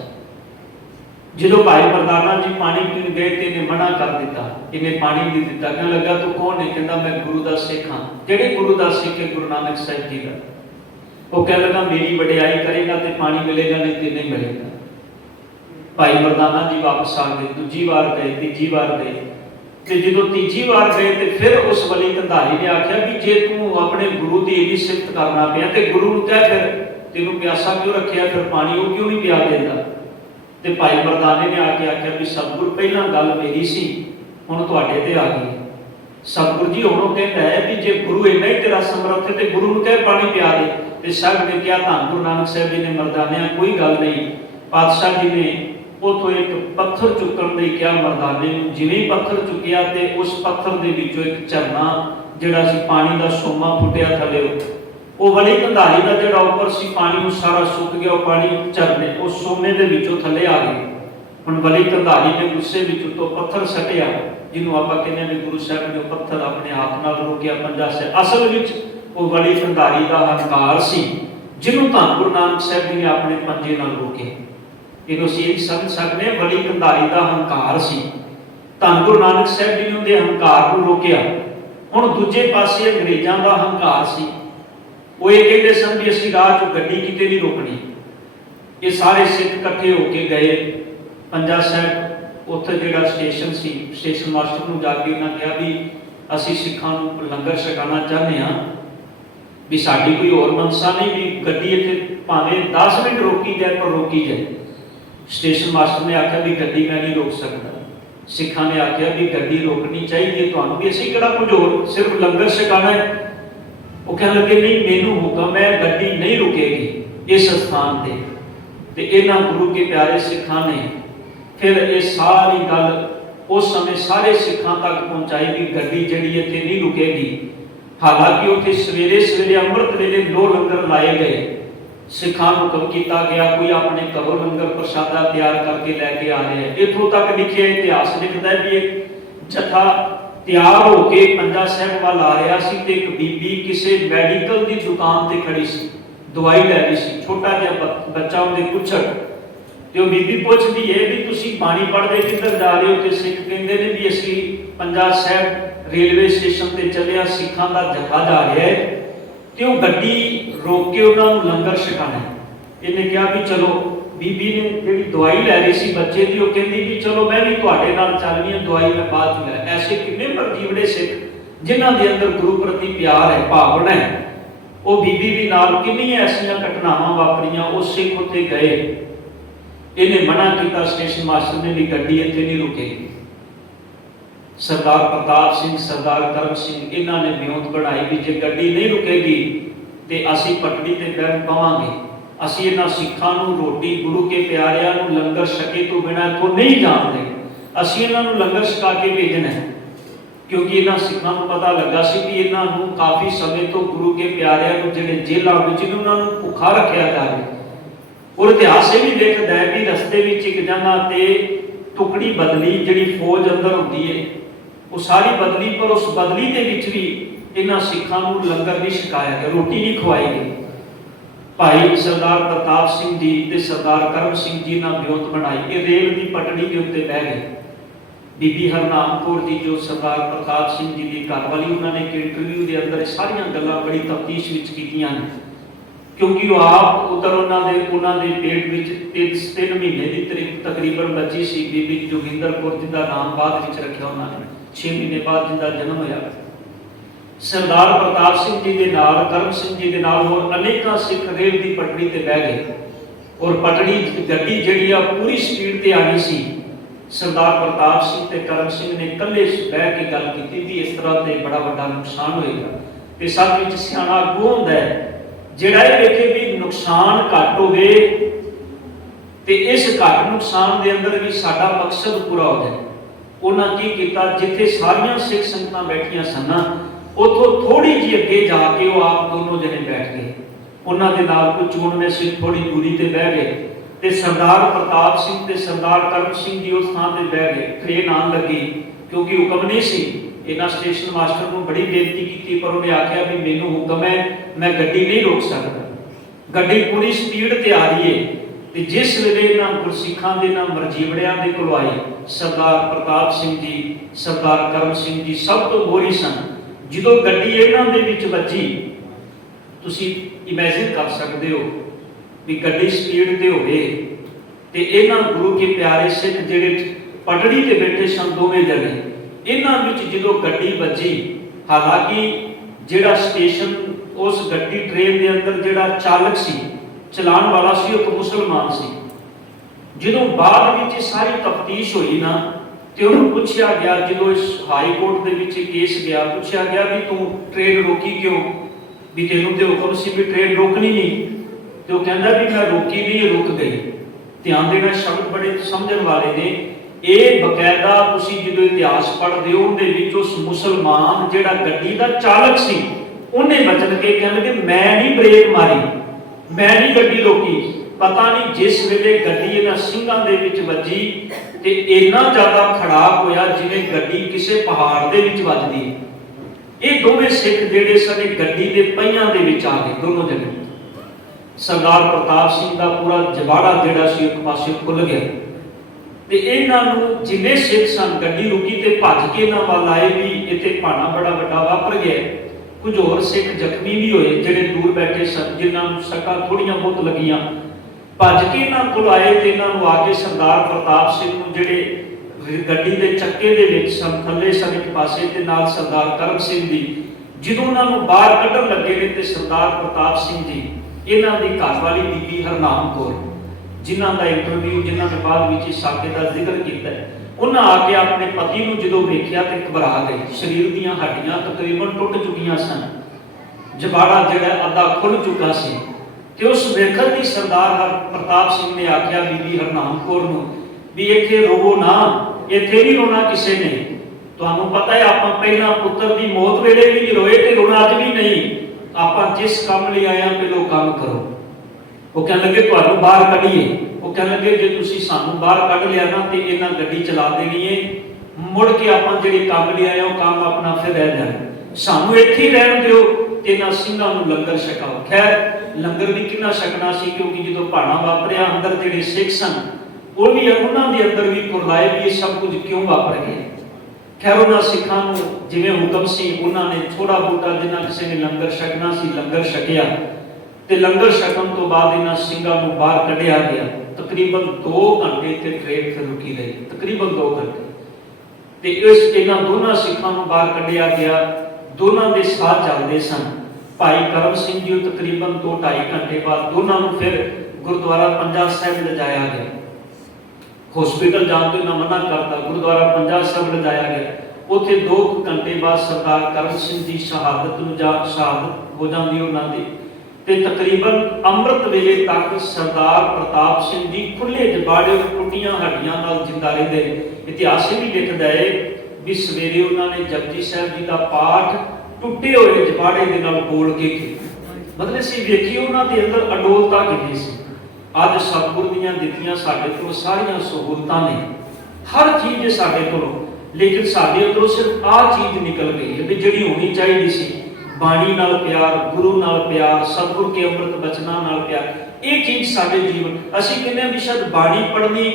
ਜਦੋਂ ਭਾਈ ਮਰਦਾਨਾ ਜੀ ਪਾਣੀ ਪੀਣ ਗਏ ਤੇ ਇਹਨੇ ਮਨਾ ਕਰ ਦਿੱਤਾ, ਇਹਨੇ ਪਾਣੀ ਨਹੀਂ ਦਿੱਤਾ। ਕਹਿਣ ਲੱਗਾ ਤੂੰ ਕੌਣ ਹੈ? ਕਹਿੰਦਾ ਮੈਂ ਗੁਰੂ ਦਾ ਸਿੱਖ ਹਾਂ। ਕਿਹੜੇ ਗੁਰੂ ਦਾ ਸਿੱਖ ਹੈ? ਗੁਰੂ ਨਾਨਕ ਸਾਹਿਬ ਜੀ ਦਾ। ਉਹ ਕਹਿਣ ਲੱਗਾ ਮੇਰੀ ਵਡਿਆਈ ਕਰੇਗਾ ਤੇ ਪਾਣੀ ਮਿਲੇਗਾ, ਨਹੀਂ ਤੇ ਨਹੀਂ ਮਿਲੇਗਾ। ਭਾਈ ਮਰਦਾਨਾ ਜੀ ਵਾਪਸ ਆ ਗਏ, ਦੂਜੀ ਵਾਰ ਗਏ, ਤੀਜੀ ਵਾਰ ਗਏ, ਤੇ ਜਦੋਂ ਤੀਜੀ ਵਾਰ ਗਏ ਤੇ ਫਿਰ ਉਸ ਵਲੀ ਕੰਧਾਰੀ ਨੇ ਆਖਿਆ ਵੀ ਜੇ ਤੂੰ ਆਪਣੇ ਗੁਰੂ ਦੀ ਇਹਦੀ ਸਿਫਤ ਕਰਨਾ ਪਿਆ ਤੇ ਗੁਰੂ ਨੂੰ ਕਹਿ ਫਿਰ ਤੈਨੂੰ ਪਿਆਸਾ ਕਿਉਂ ਰੱਖਿਆ, ਫਿਰ ਪਾਣੀ ਉਹ ਕਿਉਂ ਨਹੀਂ ਪਿਆ ਦਿੰਦਾ। ਤੇ ਭਾਈ ਮਰਦਾਨੇ ਨੇ ਆ ਕੇ ਆਖਿਆ ਵੀ ਸਤਿਗੁਰ ਪਹਿਲਾਂ ਗੱਲ ਮੇਰੀ ਸੀ, ਹੁਣ ਤੁਹਾਡੇ ਤੇ ਆ ਗਈ। ਸਤਿਗੁਰ ਜੀ ਹੁਣ ਉਹ ਕਹਿੰਦਾ ਹੈ ਵੀ ਜੇ ਗੁਰੂ ਇੰਨਾ ਹੀ ਤੇਰਾ ਸਮਰੱਥ ਹੈ ਤੇ ਗੁਰੂ ਨੂੰ ਕਹਿ ਪਾਣੀ ਪਿਆ ਦੇ। ਤੇ ਸਭ ਨੇ ਕਿਹਾ ਧੰਨ ਗੁਰੂ ਨਾਨਕ ਸਾਹਿਬ ਜੀ ਨੇ ਮਰਦਾਨਿਆਂ ਕੋਈ ਗੱਲ ਨਹੀਂ। ਪਾਤਸ਼ਾਹ ਜੀ ਨੇ ਉਥੋਂ ਇੱਕ ਪੱਥਰ ਚੁੱਕਣ ਲਈ ਕਿਹਾ ਮਰਦਾਨੇ ਨੂੰ। ਜਿਵੇਂ ਪੱਥਰ ਚੁੱਕਿਆ ਤੇ ਉਸ ਪੱਥਰ ਦੇ ਵਿੱਚੋਂ ਇੱਕ ਝਰਨਾ ਜਿਹੜਾ ਸੀ ਪਾਣੀ ਦਾ ਸੋਮਾ ਫੁੱਟਿਆ ਥੱਲੇ। ਉਹ ਵਲੀ ਕੰਧਾਰੀ ਦਾ ਜਿਹੜਾ ਉੱਪਰ ਸੀ ਪਾਣੀ ਨੂੰ ਸਾਰਾ ਸੁੱਕ ਗਿਆ, ਉਹ ਪਾਣੀ ਝਰਨੇ ਉਸ ਸੋਮੇ ਦੇ ਵਿੱਚੋਂ ਥੱਲੇ ਆ ਗਏ। ਹੁਣ ਵਲੀ ਕੰਧਾਰੀ ਨੇ ਗੁੱਸੇ ਵਿੱਚ ਉੱਤੋਂ ਪੱਥਰ ਸੱਟਿਆ, ਜਿਹਨੂੰ ਆਪਾਂ ਕਹਿੰਦੇ ਨੇ ਗੁਰੂ ਸਾਹਿਬ ਨੇ ਪੱਥਰ ਆਪਣੇ ਹੱਥ ਨਾਲ ਰੋਕਿਆ ਪੰਜਾ ਸਾਹਿਬ। ਅਸਲ ਵਿੱਚ ਉਹ ਵਲੀ ਕੰਧਾਰੀ ਦਾ ਹੰਕਾਰ ਸੀ ਜਿਹਨੂੰ ਧੰਨ ਗੁਰੂ ਨਾਨਕ ਸਾਹਿਬ ਜੀ ਨੇ ਆਪਣੇ ਪੰਜੇ ਨਾਲ ਰੋਕਿਆ। ਇਹਨੂੰ ਅਸੀਂ ਇਹ ਸਮਝ ਸਕਦੇ ਹਾਂ ਵਲੀ ਕੰਧਾਰੀ ਦਾ ਹੰਕਾਰ ਸੀ, ਧੰਨ ਗੁਰੂ ਨਾਨਕ ਸਾਹਿਬ ਜੀ ਨੇ ਉਹਦੇ ਹੰਕਾਰ ਨੂੰ ਰੋਕਿਆ। ਹੁਣ ਦੂਜੇ ਪਾਸੇ ਅੰਗਰੇਜ਼ਾਂ ਦਾ ਹੰਕਾਰ ਸੀ। ਉਹ ਇਹ ਕਹਿੰਦੇ ਸਨ ਵੀ ਅਸੀਂ ਰਾਹ 'ਚ ਗੱਡੀ ਕਿਤੇ ਨਹੀਂ ਰੋਕਣੀ। ਇਹ ਸਾਰੇ ਸਿੱਖ ਇਕੱਠੇ ਹੋ ਕੇ ਗਏ ਪੰਜਾ ਸਾਹਿਬ। ਉੱਥੇ ਜਿਹੜਾ ਸਟੇਸ਼ਨ ਸੀ, ਸਟੇਸ਼ਨ ਮਾਸਟਰ ਨੂੰ ਜਾ ਕੇ ਉਹਨਾਂ ਕਿਹਾ ਵੀ ਅਸੀਂ ਸਿੱਖਾਂ ਨੂੰ ਲੰਗਰ ਛਕਾਉਣਾ ਚਾਹੁੰਦੇ ਹਾਂ, ਵੀ ਸਾਡੀ ਕੋਈ ਹੋਰ ਮਨਸਾ ਨਹੀਂ ਵੀ ਗੱਡੀ ਇੱਥੇ ਭਾਵੇਂ 10 ਮਿੰਟ ਰੋਕੀ ਜਾਏ ਪਰ ਰੋਕੀ ਜਾਏ। ਸਟੇਸ਼ਨ ਮਾਸਟਰ ਨੇ ਆਖਿਆ ਵੀ ਗੱਡੀ ਮੈਂ ਨਹੀਂ ਰੋਕ ਸਕਦਾ। ਸਿੱਖਾਂ ਨੇ ਆਖਿਆ ਵੀ ਗੱਡੀ ਰੋਕਣੀ ਚਾਹੀਦੀ ਹੈ ਤੁਹਾਨੂੰ, ਵੀ ਅਸੀਂ ਕਿਹੜਾ ਕੁਝ ਹੋਰ ਸਿਰਫ ਲੰਗਰ ਛਕਾਉਣਾ ਹੈ। ਉਹ ਕਹਿਣ ਲੱਗੇ ਨਹੀਂ ਮੈਨੂੰ ਹੁਕਮ ਹੈ ਗੱਡੀ ਨਹੀਂ ਰੁਕੇਗੀ ਇਸ ਸਥਾਨ ਤੇ। ਤੇ ਇਹਨਾਂ ਗੁਰੂ ਕੇ ਪਿਆਰੇ ਸਿੱਖਾਂ ਨੇ ਫਿਰ ਇਹ ਸਾਰੀ ਗੱਲ ਉਸ ਸਮੇਂ ਸਾਰੇ ਸਿੱਖਾਂ ਤੱਕ ਪਹੁੰਚਾਈ ਵੀ ਗੱਡੀ ਜਿਹੜੀ ਇੱਥੇ ਨਹੀਂ ਰੁਕੇਗੀ। ਹਾਲਾਂਕਿ ਉੱਥੇ ਸਵੇਰੇ ਸਵੇਰੇ ਅੰਮ੍ਰਿਤ ਵੇਲੇ 2 ਲੰਗਰ ਲਾਏ ਗਏ। ਸਿੱਖਾਂ ਨੂੰ ਹੁਕਮ ਕੀਤਾ ਗਿਆ ਕੋਈ ਆਪਣੇ ਘਰੋਂ ਲੰਗਰ ਪ੍ਰਸ਼ਾਦਾ ਤਿਆਰ ਕਰਕੇ ਲੈ ਕੇ ਆ ਰਿਹਾ। ਇੱਥੋਂ ਤੱਕ ਲਿਖਿਆ ਇਤਿਹਾਸ ਲਿਖਦਾ ਹੈ ਵੀ ਇੱਕ ਜਥਾ ਤਿਆਰ ਹੋ ਕੇ ਪੰਜਾ ਸਾਹਿਬ ਵੱਲ ਆ ਰਿਹਾ ਸੀ ਤੇ ਇੱਕ ਬੀਬੀ ਕਿਸੇ ਮੈਡੀਕਲ ਦੀ ਦੁਕਾਨ ਤੇ ਖੜੀ ਸੀ। ਦਵਾਈ ਲੈ ਰਹੀ ਸੀ, ਛੋਟਾ ਜਿਹਾ ਬੱਚਾ ਉਹਦੇ ਕੁੱਛੜ, ਤੇ ਉਹ ਬੀਬੀ ਪੁੱਛਦੀ ਹੈ ਵੀ ਤੁਸੀਂ ਬਾਣੀ ਪੜ੍ਹਦੇ ਕਿੱਧਰ ਜਾ ਰਹੇ ਹੋ? ਤੇ ਸਿੱਖ ਕਹਿੰਦੇ ਨੇ ਵੀ ਅਸੀਂ ਪੰਜਾ ਸਾਹਿਬ ਰੇਲਵੇ ਸਟੇਸ਼ਨ ਤੇ ਚੱਲਿਆ, ਸਿੱਖਾਂ ਦਾ ਜਥਾ ਜਾ ਰਿਹਾ ਹੈ ਤੇ ਉਹ ਗੱਡੀ ਰੋਕ ਕੇ ਉਹਨਾਂ ਨੂੰ ਲੰਗਰ ਛਕਾਣਾ। ਇਹਨੇ ਕਿਹਾ ਵੀ ਚਲੋ। ਬੀਬੀ ਨੇ ਜਿਹੜੀ ਦਵਾਈ ਲੈ ਰਹੀ ਸੀ ਬੱਚੇ ਦੀ, ਉਹ ਕਹਿੰਦੀ ਵੀ ਚਲੋ ਮੈਂ ਵੀ ਤੁਹਾਡੇ ਨਾਲ ਚੱਲਣੀ ਹੈ, ਦਵਾਈ ਮੈਂ ਬਾਅਦ ਚ ਲੈ। ਐਸੇ ਕਿੰਨੇ ਮਰਜੀਵੜੇ ਸਿੱਖ ਜਿਨ੍ਹਾਂ ਦੇ ਅੰਦਰ ਗੁਰੂ ਪ੍ਰਤੀ ਪਿਆਰ ਹੈ, ਭਾਵਨਾ ਹੈ। ਉਹ ਬੀਬੀ ਵੀ ਨਾਲ ਕਿੰਨੀਆਂ ਐਸੀਆਂ ਘਟਨਾਵਾਂ ਵਾਪਰੀਆਂ। ਉਹ ਸਿੱਖ ਉੱਥੇ ਗਏ, ਇਹਨੇ ਮਨਾ ਕੀਤਾ, ਸਟੇਸ਼ਨ ਮਾਸਟਰ ਨੇ ਵੀ ਗੱਡੀ ਇੱਥੇ ਨਹੀਂ ਰੁਕੇਗੀ। ਸਰਦਾਰ ਪ੍ਰਤਾਪ ਸਿੰਘ, ਸਰਦਾਰ ਕਰਮ ਸਿੰਘ, ਇਹਨਾਂ ਨੇ ਵਿਉਂਤ ਬਣਾਈ ਵੀ ਜੇ ਗੱਡੀ ਨਹੀਂ ਰੁਕੇਗੀ ਤੇ ਅਸੀਂ ਪਟੜੀ ਤੇ ਬੈਠ ਪਾਵਾਂਗੇ। ਅਸੀਂ ਇਹਨਾਂ ਸਿੱਖਾਂ ਨੂੰ ਰੋਟੀ, ਗੁਰੂ ਕੇ ਪਿਆਰਿਆਂ ਨੂੰ ਲੰਗਰ ਛਕੇ ਤੋਂ ਬਿਨਾਂ ਇੱਥੋਂ ਨਹੀਂ ਜਾਣਦੇ। ਅਸੀਂ ਇਹਨਾਂ ਨੂੰ ਲੰਗਰ ਛਕਾ ਕੇ ਭੇਜਣਾ ਹੈ, ਕਿਉਂਕਿ ਇਹਨਾਂ ਸਿੱਖਾਂ ਨੂੰ ਪਤਾ ਲੱਗਾ ਸੀ ਕਿ ਇਹਨਾਂ ਨੂੰ ਕਾਫੀ ਸਮੇਂ ਤੋਂ ਗੁਰੂ ਕੇ ਪਿਆਰਿਆਂ ਨੂੰ ਜਿਹੜੇ ਜੇਲ੍ਹਾਂ ਵਿੱਚ ਨੇ ਉਹਨਾਂ ਨੂੰ ਭੁੱਖਾ ਰੱਖਿਆ ਜਾ ਰਿਹਾ। ਔਰ ਇਤਿਹਾਸ ਇਹ ਵੀ ਲਿਖਦਾ ਹੈ ਕਿ ਰਸਤੇ ਵਿੱਚ ਇੱਕ ਜਗ੍ਹਾ ਤੇ ਟੁਕੜੀ ਬਦਲੀ, ਜਿਹੜੀ ਫੌਜ ਅੰਦਰ ਹੁੰਦੀ ਹੈ ਉਹ ਸਾਰੀ ਬਦਲੀ, ਪਰ ਉਸ ਬਦਲੀ ਦੇ ਵਿੱਚ ਵੀ ਇਹਨਾਂ ਸਿੱਖਾਂ ਨੂੰ ਲੰਗਰ ਨਹੀਂ ਛਕਾਇਆ ਗਿਆ, ਰੋਟੀ ਨਹੀਂ ਖਵਾਈ ਗਈ। ਭਾਈ ਸਰਦਾਰ ਪ੍ਰਤਾਪ ਸਿੰਘ ਜੀ ਤੇ ਸਰਦਾਰ ਕਰਮ ਸਿੰਘ ਜੀ ਨਾਲ ਵਿਉਂਤ ਬਣਾਈ। ਇਹ ਰੇਲ ਦੀ ਪਟੜੀ ਦੇ ਉੱਤੇ ਬਹਿ ਗਏ। ਬੀਬੀ ਹਰਨਾਮ ਕੌਰ ਜੀ ਜੋ ਸਰਦਾਰ ਪ੍ਰਤਾਪ ਸਿੰਘ ਜੀ ਦੀ ਘਰਵਾਲੀ, ਉਹਨਾਂ ਨੇ ਇੱਕ ਇੰਟਰਵਿਊ ਦੇ ਅੰਦਰ ਸਾਰੀਆਂ ਗੱਲਾਂ ਬੜੀ ਤਫਤੀਸ਼ ਵਿੱਚ ਕੀਤੀਆਂ ਨੇ, ਕਿਉਂਕਿ ਉਹ ਆਪ ਉਧਰ ਉਹਨਾਂ ਦੇ ਪੇਟ ਵਿੱਚ 3 ਮਹੀਨੇ ਦੀ ਤਕਰੀਬਨ ਬੱਚੀ ਸੀ। ਬੀਬੀ ਜੋਗਿੰਦਰ ਕੌਰ ਜੀ ਦਾ ਨਾਮ ਬਾਅਦ ਵਿੱਚ ਰੱਖਿਆ ਉਹਨਾਂ ਨੇ, 6 ਮਹੀਨੇ ਬਾਅਦ ਜਿੰਦਾ ਜਨਮ ਹੋਇਆ। ਸਰਦਾਰ ਪ੍ਰਤਾਪ ਸਿੰਘ ਜੀ ਦੇ ਨਾਲ, ਕਰਮ ਸਿੰਘ ਜੀ ਦੇ ਨਾਲ ਹੋਰ ਅਨੇਕਾਂ ਸਿੱਖ ਰੇਲ ਦੀ ਪਟੜੀ ਤੇ ਬਹਿ ਗਏ। ਔਰ ਪਟੜੀ ਗੱਡੀ ਜਿਹੜੀ ਆ ਪੂਰੀ ਸਪੀਡ ਤੇ ਆਣੀ ਸੀ। ਸਰਦਾਰ ਪ੍ਰਤਾਪ ਸਿੰਘ ਤੇ ਕਰਮ ਸਿੰਘ ਨੇ ਇਕੱਲੇ ਬਹਿ ਕੇ ਗੱਲ ਕੀਤੀ ਵੀ ਇਸ ਤਰ੍ਹਾਂ ਤੇ ਬੜਾ ਵੱਡਾ ਨੁਕਸਾਨ ਹੋਏਗਾ। ਤੇ ਸਭ ਵਿੱਚ ਸਿਆਣਾ ਅੱਗੋਂ ਹੁੰਦਾ ਹੈ ਜਿਹੜਾ ਇਹ ਵੇਖੇ ਵੀ ਨੁਕਸਾਨ ਘੱਟ ਹੋਵੇ ਤੇ ਇਸ ਘੱਟ ਨੁਕਸਾਨ ਦੇ ਅੰਦਰ ਵੀ ਸਾਡਾ ਮਕਸਦ ਪੂਰਾ ਹੋ ਜਾਏ। ਉਹਨਾਂ ਕੀ ਕੀਤਾ, ਜਿੱਥੇ ਸਾਰੀਆਂ ਸਿੱਖ ਸੰਗਤਾਂ ਬੈਠੀਆਂ ਸਨ ਉੱਥੋਂ ਥੋੜੀ ਜਿਹੀ ਅੱਗੇ ਜਾ ਕੇ ਉਹ ਆਪ ਦੋਨੋਂ ਜਣੇ ਬੈਠ ਗਏ। ਉਹਨਾਂ ਦੇ ਨਾਲ ਕੁਝ ਚੁਣਵੇਂ ਸਿੱਖ ਥੋੜੀ ਦੂਰੀ ਤੇ ਬਹਿ ਗਏ ਤੇ ਸਰਦਾਰ ਪ੍ਰਤਾਪ ਸਿੰਘ ਤੇ ਸਰਦਾਰ ਕਰਮ ਸਿੰਘ ਜੀ ਉਸ ਥਾਂ ਤੇ ਬਹਿ ਗਏ। ਟ੍ਰੇਨ ਆਉਣ ਲੱਗੀ, ਕਿਉਂਕਿ ਹੁਕਮ ਨਹੀਂ ਸੀ। ਇਹਨਾਂ ਸਟੇਸ਼ਨ ਮਾਸਟਰ ਨੂੰ ਬੜੀ ਬੇਨਤੀ ਕੀਤੀ, ਪਰ ਉਹਨੇ ਆਖਿਆ ਵੀ ਮੈਨੂੰ ਹੁਕਮ ਹੈ, ਮੈਂ ਗੱਡੀ ਨਹੀਂ ਰੋਕ ਸਕਦਾ। ਗੱਡੀ ਪੂਰੀ ਸਪੀਡ ਤੇ ਆ ਰਹੀ ਹੈ ਤੇ ਜਿਸ ਵੇਲੇ ਇਹਨਾਂ ਗੁਰਸਿੱਖਾਂ ਦੇ ਨਾਲ ਮਰਜੀਵੜਿਆਂ ਦੇ ਕੋਲ ਆਏ, ਸਰਦਾਰ ਪ੍ਰਤਾਪ ਸਿੰਘ ਜੀ, ਸਰਦਾਰ ਕਰਮ ਸਿੰਘ ਜੀ ਸਭ ਤੋਂ ਮੋਹਰੀ ਸਨ। ਜਦੋਂ ਗੱਡੀ ਇਹਨਾਂ ਦੇ ਵਿੱਚ ਵੱਜੀ, ਤੁਸੀਂ ਇਮੇਜਿਨ ਕਰ ਸਕਦੇ ਹੋ ਵੀ ਗੱਡੀ ਸਪੀਡ ਤੇ ਹੋਵੇ ਤੇ ਇਹਨਾਂ ਗੁਰੂ ਕੇ ਪਿਆਰੇ ਸਿੱਖ ਜਿਹੜੇ ਪਟੜੀ ਤੇ ਬੈਠੇ ਸਨ ਦੋਵੇਂ ਜਣੇ, ਇਹਨਾਂ ਵਿੱਚ ਜਦੋਂ ਗੱਡੀ ਵੱਜੀ, ਹਾਲਾਂਕਿ ਜਿਹੜਾ ਸਟੇਸ਼ਨ ਉਸ ਗੱਡੀ ਟ੍ਰੇਨ ਦੇ ਅੰਦਰ ਜਿਹੜਾ ਚਾਲਕ ਸੀ, ਚਲਾਉਣ ਵਾਲਾ ਸੀ, ਉਹ ਇੱਕ ਮੁਸਲਮਾਨ ਸੀ। ਜਦੋਂ ਬਾਅਦ ਵਿੱਚ ਸਾਰੀ ਤਫਤੀਸ਼ ਹੋਈ ਨਾ ਤੇ ਉਹਨੂੰ ਪੁੱਛਿਆ ਗਿਆ, ਜਦੋਂ ਇਸ ਹਾਈ ਕੋਰਟ ਦੇ ਵਿੱਚ ਕੇਸ ਗਿਆ, ਪੁੱਛਿਆ ਗਿਆ ਵੀ ਤੂੰ ਟ੍ਰੇਨ ਰੋਕੀ ਕਿਉਂ? ਵੀ ਤੈਨੂੰ ਤੇ ਹੁਕਮ ਸੀ ਵੀ ਟ੍ਰੇਨ ਰੋਕਣੀ ਨਹੀਂ। ਤੇ ਉਹ ਕਹਿੰਦਾ ਵੀ ਮੈਂ ਰੋਕੀ ਨਹੀਂ, ਰੁਕ ਗਈ। ਧਿਆਨ ਦੇਣਾ, ਸ਼ਬਦ ਬੜੇ ਸਮਝਣ ਵਾਲੇ ਨੇ। ਇਹ ਬਕਾਇਦਾ ਤੁਸੀਂ ਜਦੋਂ ਇਤਿਹਾਸ ਪੜ੍ਹਦੇ ਹੋ ਉਹਦੇ ਵਿੱਚ ਉਸ ਮੁਸਲਮਾਨ ਜਿਹੜਾ ਗੱਡੀ ਦਾ ਚਾਲਕ ਸੀ, ਉਹਨੇ ਬਚਨ ਕੇ ਕਹਿੰਦੇ ਮੈਂ ਨਹੀਂ ਬ੍ਰੇਕ ਮਾਰੀ, ਮੈਂ ਨਹੀਂ ਗੱਡੀ ਰੋਕੀ। ਪਤਾ ਨਹੀਂ ਜਿਸ ਵੇਲੇ ਗੱਡੀ ਇਹਨਾਂ ਸਿੰਘਾਂ ਦੇ ਵਿੱਚ ਵੱਜੀ ਤੇ ਇੰਨਾ ਜ਼ਿਆਦਾ ਖੜਾਕ ਹੋਇਆ ਜਿਵੇਂ ਗੱਡੀ ਕਿਸੇ ਪਹਾੜ ਦੇ ਵਿੱਚ ਵੱਜਦੀ। ਇਹ ਦੋਵੇਂ ਸਿੱਖ ਜਿਹੜੇ ਸਨ ਗੱਡੀ ਦੇ ਪਹੀਆਂ ਦੇ ਵਿੱਚ ਆ ਗਏ, ਦੋਨੋਂ ਜਣੇ। ਸਰਦਾਰ ਪ੍ਰਤਾਪ ਸਿੰਘ ਦਾ ਪੂਰਾ ਜਬਾੜਾ ਜਿਹੜਾ ਸੀ ਇੱਕ ਪਾਸੇ ਖੁੱਲ ਗਿਆ ਤੇ ਇਹਨਾਂ ਨੂੰ ਜਿੰਨੇ ਸਿੱਖ ਸਨ, ਗੱਡੀ ਰੁਕੀ ਤੇ ਭੱਜ ਕੇ ਇਹਨਾਂ ਵੱਲ ਆਏ ਵੀ ਇੱਥੇ ਭਾਣਾ ਬੜਾ ਵੱਡਾ ਵਾਪਰ ਗਿਆ। ਕੁਝ ਹੋਰ ਸਿੱਖ ਜ਼ਖਮੀ ਵੀ ਹੋਏ ਜਿਹੜੇ ਦੂਰ ਬੈਠੇ ਸਨ, ਜਿਨ੍ਹਾਂ ਨੂੰ ਸੱਟਾਂ ਥੋੜੀਆਂ ਬਹੁਤ ਲੱਗੀਆਂ। ਭੱਜ ਕੇ ਇਹਨਾਂ ਕੋਲ ਆਏ ਤੇ ਇਹਨਾਂ ਨੂੰ ਆ ਕੇ ਸਰਦਾਰ ਪ੍ਰਤਾਪ ਸਿੰਘ ਨੂੰ, ਜਿਹੜੇ ਗੱਡੀ ਦੇ ਚੱਕੇ ਦੇ ਵਿੱਚ ਸਨ, ਥੱਲੇ ਸਨ ਇੱਕ ਪਾਸੇ, ਤੇ ਨਾਲ ਸਰਦਾਰ ਕਰਮ ਸਿੰਘ ਦੀ, ਜਦੋਂ ਉਹਨਾਂ ਨੂੰ ਬਾਹਰ ਕੱਢਣ ਲੱਗੇ ਨੇ ਤੇ ਸਰਦਾਰ ਪ੍ਰਤਾਪ ਸਿੰਘ ਜੀ, ਇਹਨਾਂ ਦੀ ਘਰਵਾਲੀ ਬੀਬੀ ਹਰਨਾਮ ਕੌਰ, ਜਿਨ੍ਹਾਂ ਦਾ ਇੰਟਰਵਿਊ ਜਿਨ੍ਹਾਂ ਨੇ ਬਾਅਦ ਵਿੱਚ ਸਾਕੇ ਦਾ ਜ਼ਿਕਰ ਕੀਤਾ, ਉਹਨਾਂ ਆ ਕੇ ਆਪਣੇ ਪਤੀ ਨੂੰ ਜਦੋਂ ਵੇਖਿਆ ਤੇ ਘਬਰਾ ਗਏ। ਸਰੀਰ ਦੀਆਂ ਹੱਡੀਆਂ ਤਕਰੀਬਨ ਟੁੱਟ ਚੁੱਕੀਆਂ ਸਨ, ਜਬਾੜਾ ਜਿਹੜਾ ਅੱਧਾ ਖੁੱਲ ਚੁੱਕਾ ਸੀ। ਤੇ ਉਸ ਵੇਖਣ ਦੀ ਸਰਦਾਰ ਪ੍ਰਤਾਪ ਸਿੰਘ ਨੇ ਆਖਿਆ ਬੀਬੀ ਹਰਨਾਮ ਕੌਰ ਨੂੰ ਵੀ ਇੱਥੇ ਰੋਵੋ ਨਾ, ਇੱਥੇ ਨਹੀਂ ਰੋਣਾ ਕਿਸੇ ਨੇ। ਤੁਹਾਨੂੰ ਪਤਾ ਹੈ ਆਪਾਂ ਪਹਿਲਾਂ ਪੁੱਤਰ ਦੀ ਮੌਤ ਵੇਲੇ ਵੀ ਨਹੀਂ ਰੋਏ ਤੇ ਰੋਣਾ ਅੱਜ ਵੀ ਨਹੀਂ। ਆਪਾਂ ਜਿਸ ਕੰਮ ਲਈ ਆਏ ਆ ਪਹਿਲਾਂ ਕੰਮ ਕਰੋ। ਉਹ ਕਹਿਣ ਲੱਗੇ ਤੁਹਾਨੂੰ ਬਾਹਰ ਕੱਢੀਏ। ਉਹ ਕਹਿਣ ਲੱਗੇ ਜੇ ਤੁਸੀਂ ਸਾਨੂੰ ਬਾਹਰ ਕੱਢ ਲਿਆ ਨਾ ਤੇ ਇਹਨਾਂ ਗੱਡੀ ਚਲਾ ਦੇਣੀ ਹੈ, ਮੁੜ ਕੇ ਆਪਾਂ ਜਿਹੜੇ ਕੰਮ ਲਈ ਆਏ ਉਹ ਕੰਮ ਆਪਣਾ ਫਿਰ ਰਹਿ ਜਾਣਾ। ਸਾਨੂੰ ਇੱਥੇ ਹੀ ਰਹਿਣ ਦਿਓ ਤੇ ਇਹਨਾਂ ਸਿੰਘਾਂ ਨੂੰ ਲੰਗਰ ਛਕਾਓ। ਖੈਰ ਲੰਗਰ ਵੀ ਕਿੰਨਾ ਛਕਣਾ ਸੀ, ਕਿਉਂਕਿ ਜਦੋਂ ਭਾਣਾ ਵਾਪਰਿਆ ਅੰਦਰ ਜਿਹੜੇ ਸਿੱਖ ਸਨ ਉਹ ਵੀ ਉਹਨਾਂ ਦੇ ਅੰਦਰ ਵੀ ਕੁਰਲਾਏ ਵੀ ਇਹ ਸਭ ਕੁਝ ਕਿਉਂ ਵਾਪਰ ਗਿਆ। ਖੈਰ ਉਹਨਾਂ ਸਿੱਖਾਂ ਨੂੰ ਜਿਵੇਂ ਹੁਕਮ ਸੀ ਉਹਨਾਂ ਨੇ ਥੋੜਾ ਬੋਟਾ ਜਿੰਨਾ ਕਿਸੇ ਨੇ ਲੰਗਰ ਛਕਣਾ ਸੀ ਲੰਗਰ ਛਕਿਆ ਤੇ ਲੰਗਰ ਛਕਣ ਤੋਂ ਬਾਅਦ ਇਹਨਾਂ ਸਿੰਘਾਂ ਨੂੰ ਬਾਹਰ ਕੱਢਿਆ ਗਿਆ। ਤਕਰੀਬਨ 2 ਘੰਟੇ ਤੇ ਟ੍ਰੇਨ ਫਿਰ ਰੁਕੀ ਰਹੀ, ਤਕਰੀਬਨ 2 ਘੰਟੇ। ਤੇ ਇਹਨਾਂ ਦੋਨਾਂ ਸਿੱਖਾਂ ਨੂੰ ਬਾਹਰ ਕੱਢਿਆ ਗਿਆ। ਦੋਨਾਂ ਦੇ ਸਾਥ ਚੱਲਦੇ ਸਨ। ਭਾਈ ਕਰਮ ਸਿੰਘ ਜੀ ਤਕਰੀਬਨ 2-2.5 ਘੰਟੇ ਬਾਅਦ ਦੋਨਾਂ ਨੂੰ ਫਿਰ ਗੁਰਦੁਆਰਾ ਪੰਜਾ ਸਾਹਿਬ ਲਿਜਾਇਆ ਗਿਆ। ਹਸਪੀਟਲ ਜਾਣ ਤੋਂ ਨਾ ਮਨਾ ਕਰਤਾ, ਗੁਰਦੁਆਰਾ ਪੰਜਾ ਸਾਹਿਬ ਲਿਜਾਇਆ ਗਿਆ। ਉੱਥੇ 2 ਘੰਟੇ ਬਾਅਦ ਸਰਦਾਰ ਕਰਮ ਸਿੰਘ ਦੀ ਸ਼ਹਾਦਤ ਹੋ ਜਾਂਦੀ ਉਹਨਾਂ ਦੀ। ਤੇ ਤਕਰੀਬਨ ਅੰਮ੍ਰਿਤ ਵੇਲੇ ਤੱਕ ਸਰਦਾਰ ਪ੍ਰਤਾਪ ਸਿੰਘ ਜੀ ਖੁੱਲੇ ਜਬਾੜੇ ਟੁੱਟੀਆਂ ਹੱਡੀਆਂ ਨਾਲ ਜਿੰਦਾ ਰਹਿੰਦੇ ਨੇ। ਇਤਿਹਾਸ ਵੀ ਲਿਖਦਾ ਹੈ ਵੀ ਸਵੇਰੇ ਉਹਨਾਂ ਨੇ ਜਪਜੀ ਸਾਹਿਬ ਜੀ ਦਾ ਪਾਠ ਟੁੱਟੇ ਹੋਏ ਜਬਾੜੇ ਦੇ ਨਾਲ ਬੋਲ ਕੇ ਕੀਤਾ। ਮਤਲਬ ਅਸੀਂ ਵੇਖੀਏ ਉਹਨਾਂ ਦੇ ਅੰਦਰ ਅਡੋਲਤਾ ਕਿੰਨੀ ਸੀ। ਅੱਜ ਸਤਿਗੁਰ ਦੀਆਂ ਦਿੱਤੀਆਂ ਸਾਡੇ ਕੋਲ ਸਾਰੀਆਂ ਸਹੂਲਤਾਂ ਨੇ, ਹਰ ਚੀਜ਼ ਹੈ ਸਾਡੇ ਕੋਲ, ਲੇਕਿਨ ਸਾਡੇ ਅੰਦਰੋਂ ਸਿਰਫ ਆਹ ਚੀਜ਼ ਨਿਕਲ ਗਈ ਹੈ ਵੀ ਜਿਹੜੀ ਹੋਣੀ ਚਾਹੀਦੀ ਸੀ। ਬਾਣੀ ਨਾਲ ਪਿਆਰ, ਗੁਰੂ ਨਾਲ ਪਿਆਰ, ਸਤਿਗੁਰ ਕੇ ਅੰਮ੍ਰਿਤ ਬਚਨਾਂ ਨਾਲ ਪਿਆਰ, ਇਹ ਚੀਜ਼ ਸਾਡੇ ਜੀਵਨ। ਅਸੀਂ ਕਹਿੰਦੇ ਹਾਂ ਵੀ ਸ਼ਾਇਦ ਬਾਣੀ ਪੜ੍ਹਨੀ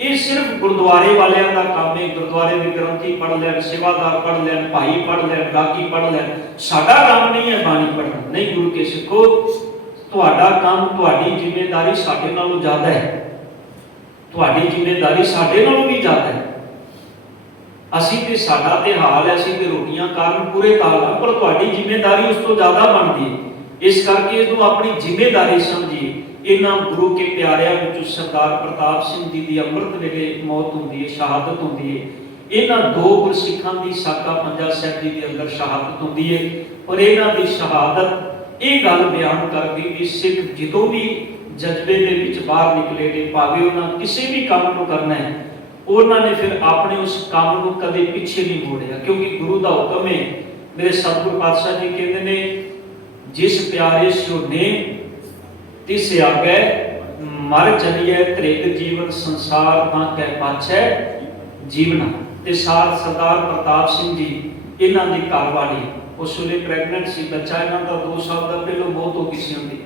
ਇਹ ਸਿਰਫ ਗੁਰਦੁਆਰੇ ਵਾਲਿਆਂ ਦਾ ਕੰਮ ਹੈ। ਗੁਰਦੁਆਰੇ ਦੇ ਗ੍ਰੰਥੀ ਪੜ੍ਹ ਲੈਣ, ਸੇਵਾਦਾਰ ਪੜ੍ਹ ਲੈਣ, ਭਾਈ ਪੜ੍ਹ ਲੈਣ, ਗਾਗੀ ਪੜ੍ਹ ਲੈਣ, ਸਾਡਾ ਕੰਮ ਨਹੀਂ ਹੈ ਬਾਣੀ ਪੜ੍ਹਨਾ। ਨਹੀਂ ਗੁਰੂ ਕੇ ਸਿੱਖੋ, ਤੁਹਾਡਾ ਕੰਮ, ਤੁਹਾਡੀ ਜ਼ਿੰਮੇਵਾਰੀ ਸਾਡੇ ਨਾਲੋਂ ਜ਼ਿਆਦਾ ਹੈ। ਤੁਹਾਡੀ ਜ਼ਿੰਮੇਵਾਰੀ ਸਾਡੇ ਨਾਲੋਂ ਵੀ ਜ਼ਿਆਦਾ ਹੈ। ਅਸੀਂ ਤੇ ਸਾਡਾ ਤੇ ਹਾਲ ਹੈ, ਅਸੀਂ ਤੇ ਰੋਟੀਆਂ ਕਾਰਨ ਪੂਰੇ ਤਾਲ ਆ, ਪਰ ਤੁਹਾਡੀ ਜ਼ਿੰਮੇਵਾਰੀ ਉਸ ਤੋਂ ਜ਼ਿਆਦਾ ਬਣਦੀ ਹੈ। ਇਸ ਕਰਕੇ ਇਹਨੂੰ ਆਪਣੀ ਜ਼ਿੰਮੇਵਾਰੀ ਸਮਝੀਏ। ਇਹਨਾਂ ਗੁਰੂ ਕੇ ਪਿਆਰਿਆਂ ਵਿੱਚੋਂ ਸਰਦਾਰ ਪ੍ਰਤਾਪ ਸਿੰਘ ਜੀ ਦੀ ਅੰਮ੍ਰਿਤ ਵੇਲੇ ਮੌਤ ਹੁੰਦੀ ਹੈ, ਸ਼ਹਾਦਤ ਹੁੰਦੀ ਹੈ। ਇਹਨਾਂ 2 ਗੁਰਸਿੱਖਾਂ ਦੀ ਸਾਕਾ ਪੰਜਾ ਸਾਹਿਬ ਜੀ ਦੇ ਅੰਦਰ ਸ਼ਹਾਦਤ ਹੁੰਦੀ ਹੈ। ਔਰ ਇਹਨਾਂ ਦੀ ਸ਼ਹਾਦਤ ਇਹ ਗੱਲ ਬਿਆਨ ਕਰਦੀ ਵੀ ਸਿੱਖ ਜਦੋਂ ਵੀ ਜਜ਼ਬੇ ਦੇ ਵਿੱਚ ਬਾਹਰ ਨਿਕਲੇ ਨੇ, ਭਾਵੇਂ ਉਹਨਾਂ ਕਿਸੇ ਵੀ ਕੰਮ ਨੂੰ ਕਰਨਾ ਹੈ, ਉਹਨਾਂ ਨੇ ਫਿਰ ਆਪਣੇ ਉਸ ਕੰਮ ਨੂੰ ਕਦੇ ਪਿੱਛੇ ਨਹੀਂ ਮੋੜਿਆ, ਕਿਉਂਕਿ ਗੁਰੂ ਦਾ ਹੁਕਮ ਹੈ। ਮੇਰੇ ਸਤਿਗੁਰ ਪਾਤਸ਼ਾਹ ਜੀ ਕਹਿੰਦੇ ਨੇ ਜਿਸ ਪਿਆਰੇ ਸਿਓ ਨੇ ਤਿਸ ਆਗੇ ਮਰ ਚਲੀਏ ਤ੍ਰਿਗ ਜੀਵਨ ਸੰਸਾਰ ਤਾਂ ਕਹਿ ਪਾਛੈ ਜੀਵਨਾ। ਤੇ ਸਰਦਾਰ ਪ੍ਰਤਾਪ ਸਿੰਘ ਜੀ ਇਹਨਾਂ ਦੀ ਘਰਵਾਲੀ ਉਸ ਵੇਲੇ ਪ੍ਰੈਗਨੈਂਟ ਸੀ, ਬੱਚਾ ਇਹਨਾਂ ਦਾ 2 ਸਾਲ ਦਾ ਪਹਿਲਾਂ ਮੌਤ ਹੋ ਗਈ ਸੀ ਹੁੰਦੀ।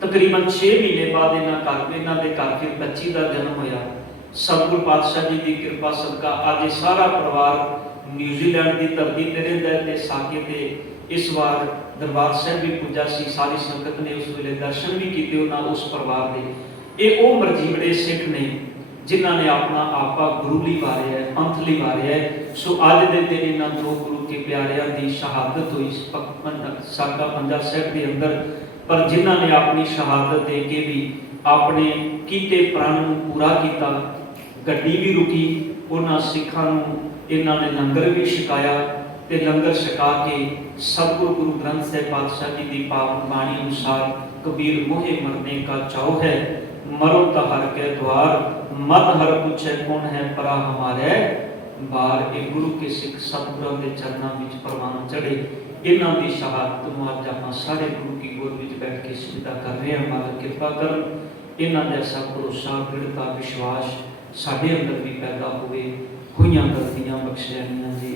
ਤਕਰੀਬਨ 6 ਮਹੀਨੇ ਬਾਅਦ ਇਹਨਾਂ ਦੇ ਘਰ ਫਿਰ ਬੱਚੀ ਦਾ ਜਨਮ ਹੋਇਆ। ਸਤਿਗੁਰ ਪਾਤਸ਼ਾਹ ਜੀ ਦੀ ਕਿਰਪਾ ਸਦਕਾ ਅੱਜ ਇਹ ਸਾਰਾ ਪਰਿਵਾਰ ਨਿਊਜ਼ੀਲੈਂਡ ਦੀ ਧਰਤੀ ਤੇ ਰਹਿੰਦਾ ਤੇ ਸਾਕੇ ਤੇ ਇਸ ਵਾਰ ਦਰਬਾਰ ਸਾਹਿਬ ਵੀ ਪੁੱਜਾ ਸੀ। ਸਾਰੀ ਸੰਗਤ ਨੇ ਉਸ ਵੇਲੇ ਦਰਸ਼ਨ ਵੀ ਕੀਤੇ ਉਹਨਾਂ ਉਸ ਪਰਿਵਾਰ ਦੇ। ਇਹ ਉਹ ਮਰਜੀਵੜੇ ਸਿੱਖ ਨੇ ਜਿਨ੍ਹਾਂ ਨੇ ਆਪਣਾ ਆਪਾ ਗੁਰੂ ਲਈ ਵਾਰਿਆ ਹੈ, ਪੰਥ ਲਈ ਵਾਰਿਆ ਹੈ। ਸੋ ਅੱਜ ਦੇ ਦਿਨ ਇਹਨਾਂ 2 ਗੁਰੂ ਕੇ ਪਿਆਰਿਆਂ ਦੀ ਸ਼ਹਾਦਤ ਹੋਈ ਸਾਕਾ ਪੰਜਾ ਸਾਹਿਬ ਦੇ ਅੰਦਰ। ਪਰ ਜਿਨ੍ਹਾਂ ਨੇ ਆਪਣੀ ਸ਼ਹਾਦਤ ਦੇ ਕੇ ਵੀ ਆਪਣੇ ਕੀਤੇ ਪ੍ਰਾਣ ਨੂੰ ਪੂਰਾ ਕੀਤਾ। ਗੱਡੀ ਵੀ ਰੁਕੀ, ਉਹਨਾਂ ਸਿੱਖਾਂ ਨੂੰ ਇਹਨਾਂ ਨੇ ਲੰਗਰ ਵੀ ਛਕਾਇਆ ਤੇ ਲੰਗਰ ਛਕਾ ਕੇ ਸਤਿਗੁਰੂ ਗੁਰੂ ਗ੍ਰੰਥ ਸਾਹਿਬ ਪਾਤਸ਼ਾਹ ਜੀ ਦੀ ਪਾਵਨ ਬਾਣੀ ਅਨੁਸਾਰ ਕਬੀਰ ਮੋਹੇ ਮਰਨੇ ਕਾ ਚਾਉ ਹੈ, ਮਰੋ ਤਾ ਹਰ ਕੇ ਦੁਆਰ, ਮਤ ਹਰ ਪੁੱਛੇ ਕੌਣ ਹੈ ਪਰਾ ਹਮਾਰੇ ਬਾਰ। ਇਹ ਗੁਰੂ ਕੇ ਸਿੱਖ ਸਤਿਗੁਰਾਂ ਦੇ ਚਰਨਾਂ ਵਿੱਚ ਪ੍ਰਵਾਨ ਚੜੇ। ਇਹਨਾਂ ਦੀ ਸ਼ਹਾਦਤ ਨੂੰ ਅੱਜ ਆਪਾਂ ਸਾਰੇ ਗੁਰੂ ਕੀ ਗੋਦ ਵਿੱਚ ਬੈਠ ਕੇ ਸਿਜਦਾ ਕਰ ਰਹੇ ਹਾਂ। ਮਾਲਕ ਕਿਰਪਾ ਕਰਨ, ਇਹਨਾਂ ਜੈਸਾ ਭਰੋਸਾ, ਦ੍ਰਿੜਤਾ, ਵਿਸ਼ਵਾਸ ਸਾਡੇ ਅੰਦਰ ਵੀ ਪੈਦਾ ਹੋਵੇ। ਹੋਈਆਂ ਗਲਤੀਆਂ ਬਖਸ਼ਿਆ ਜੀ।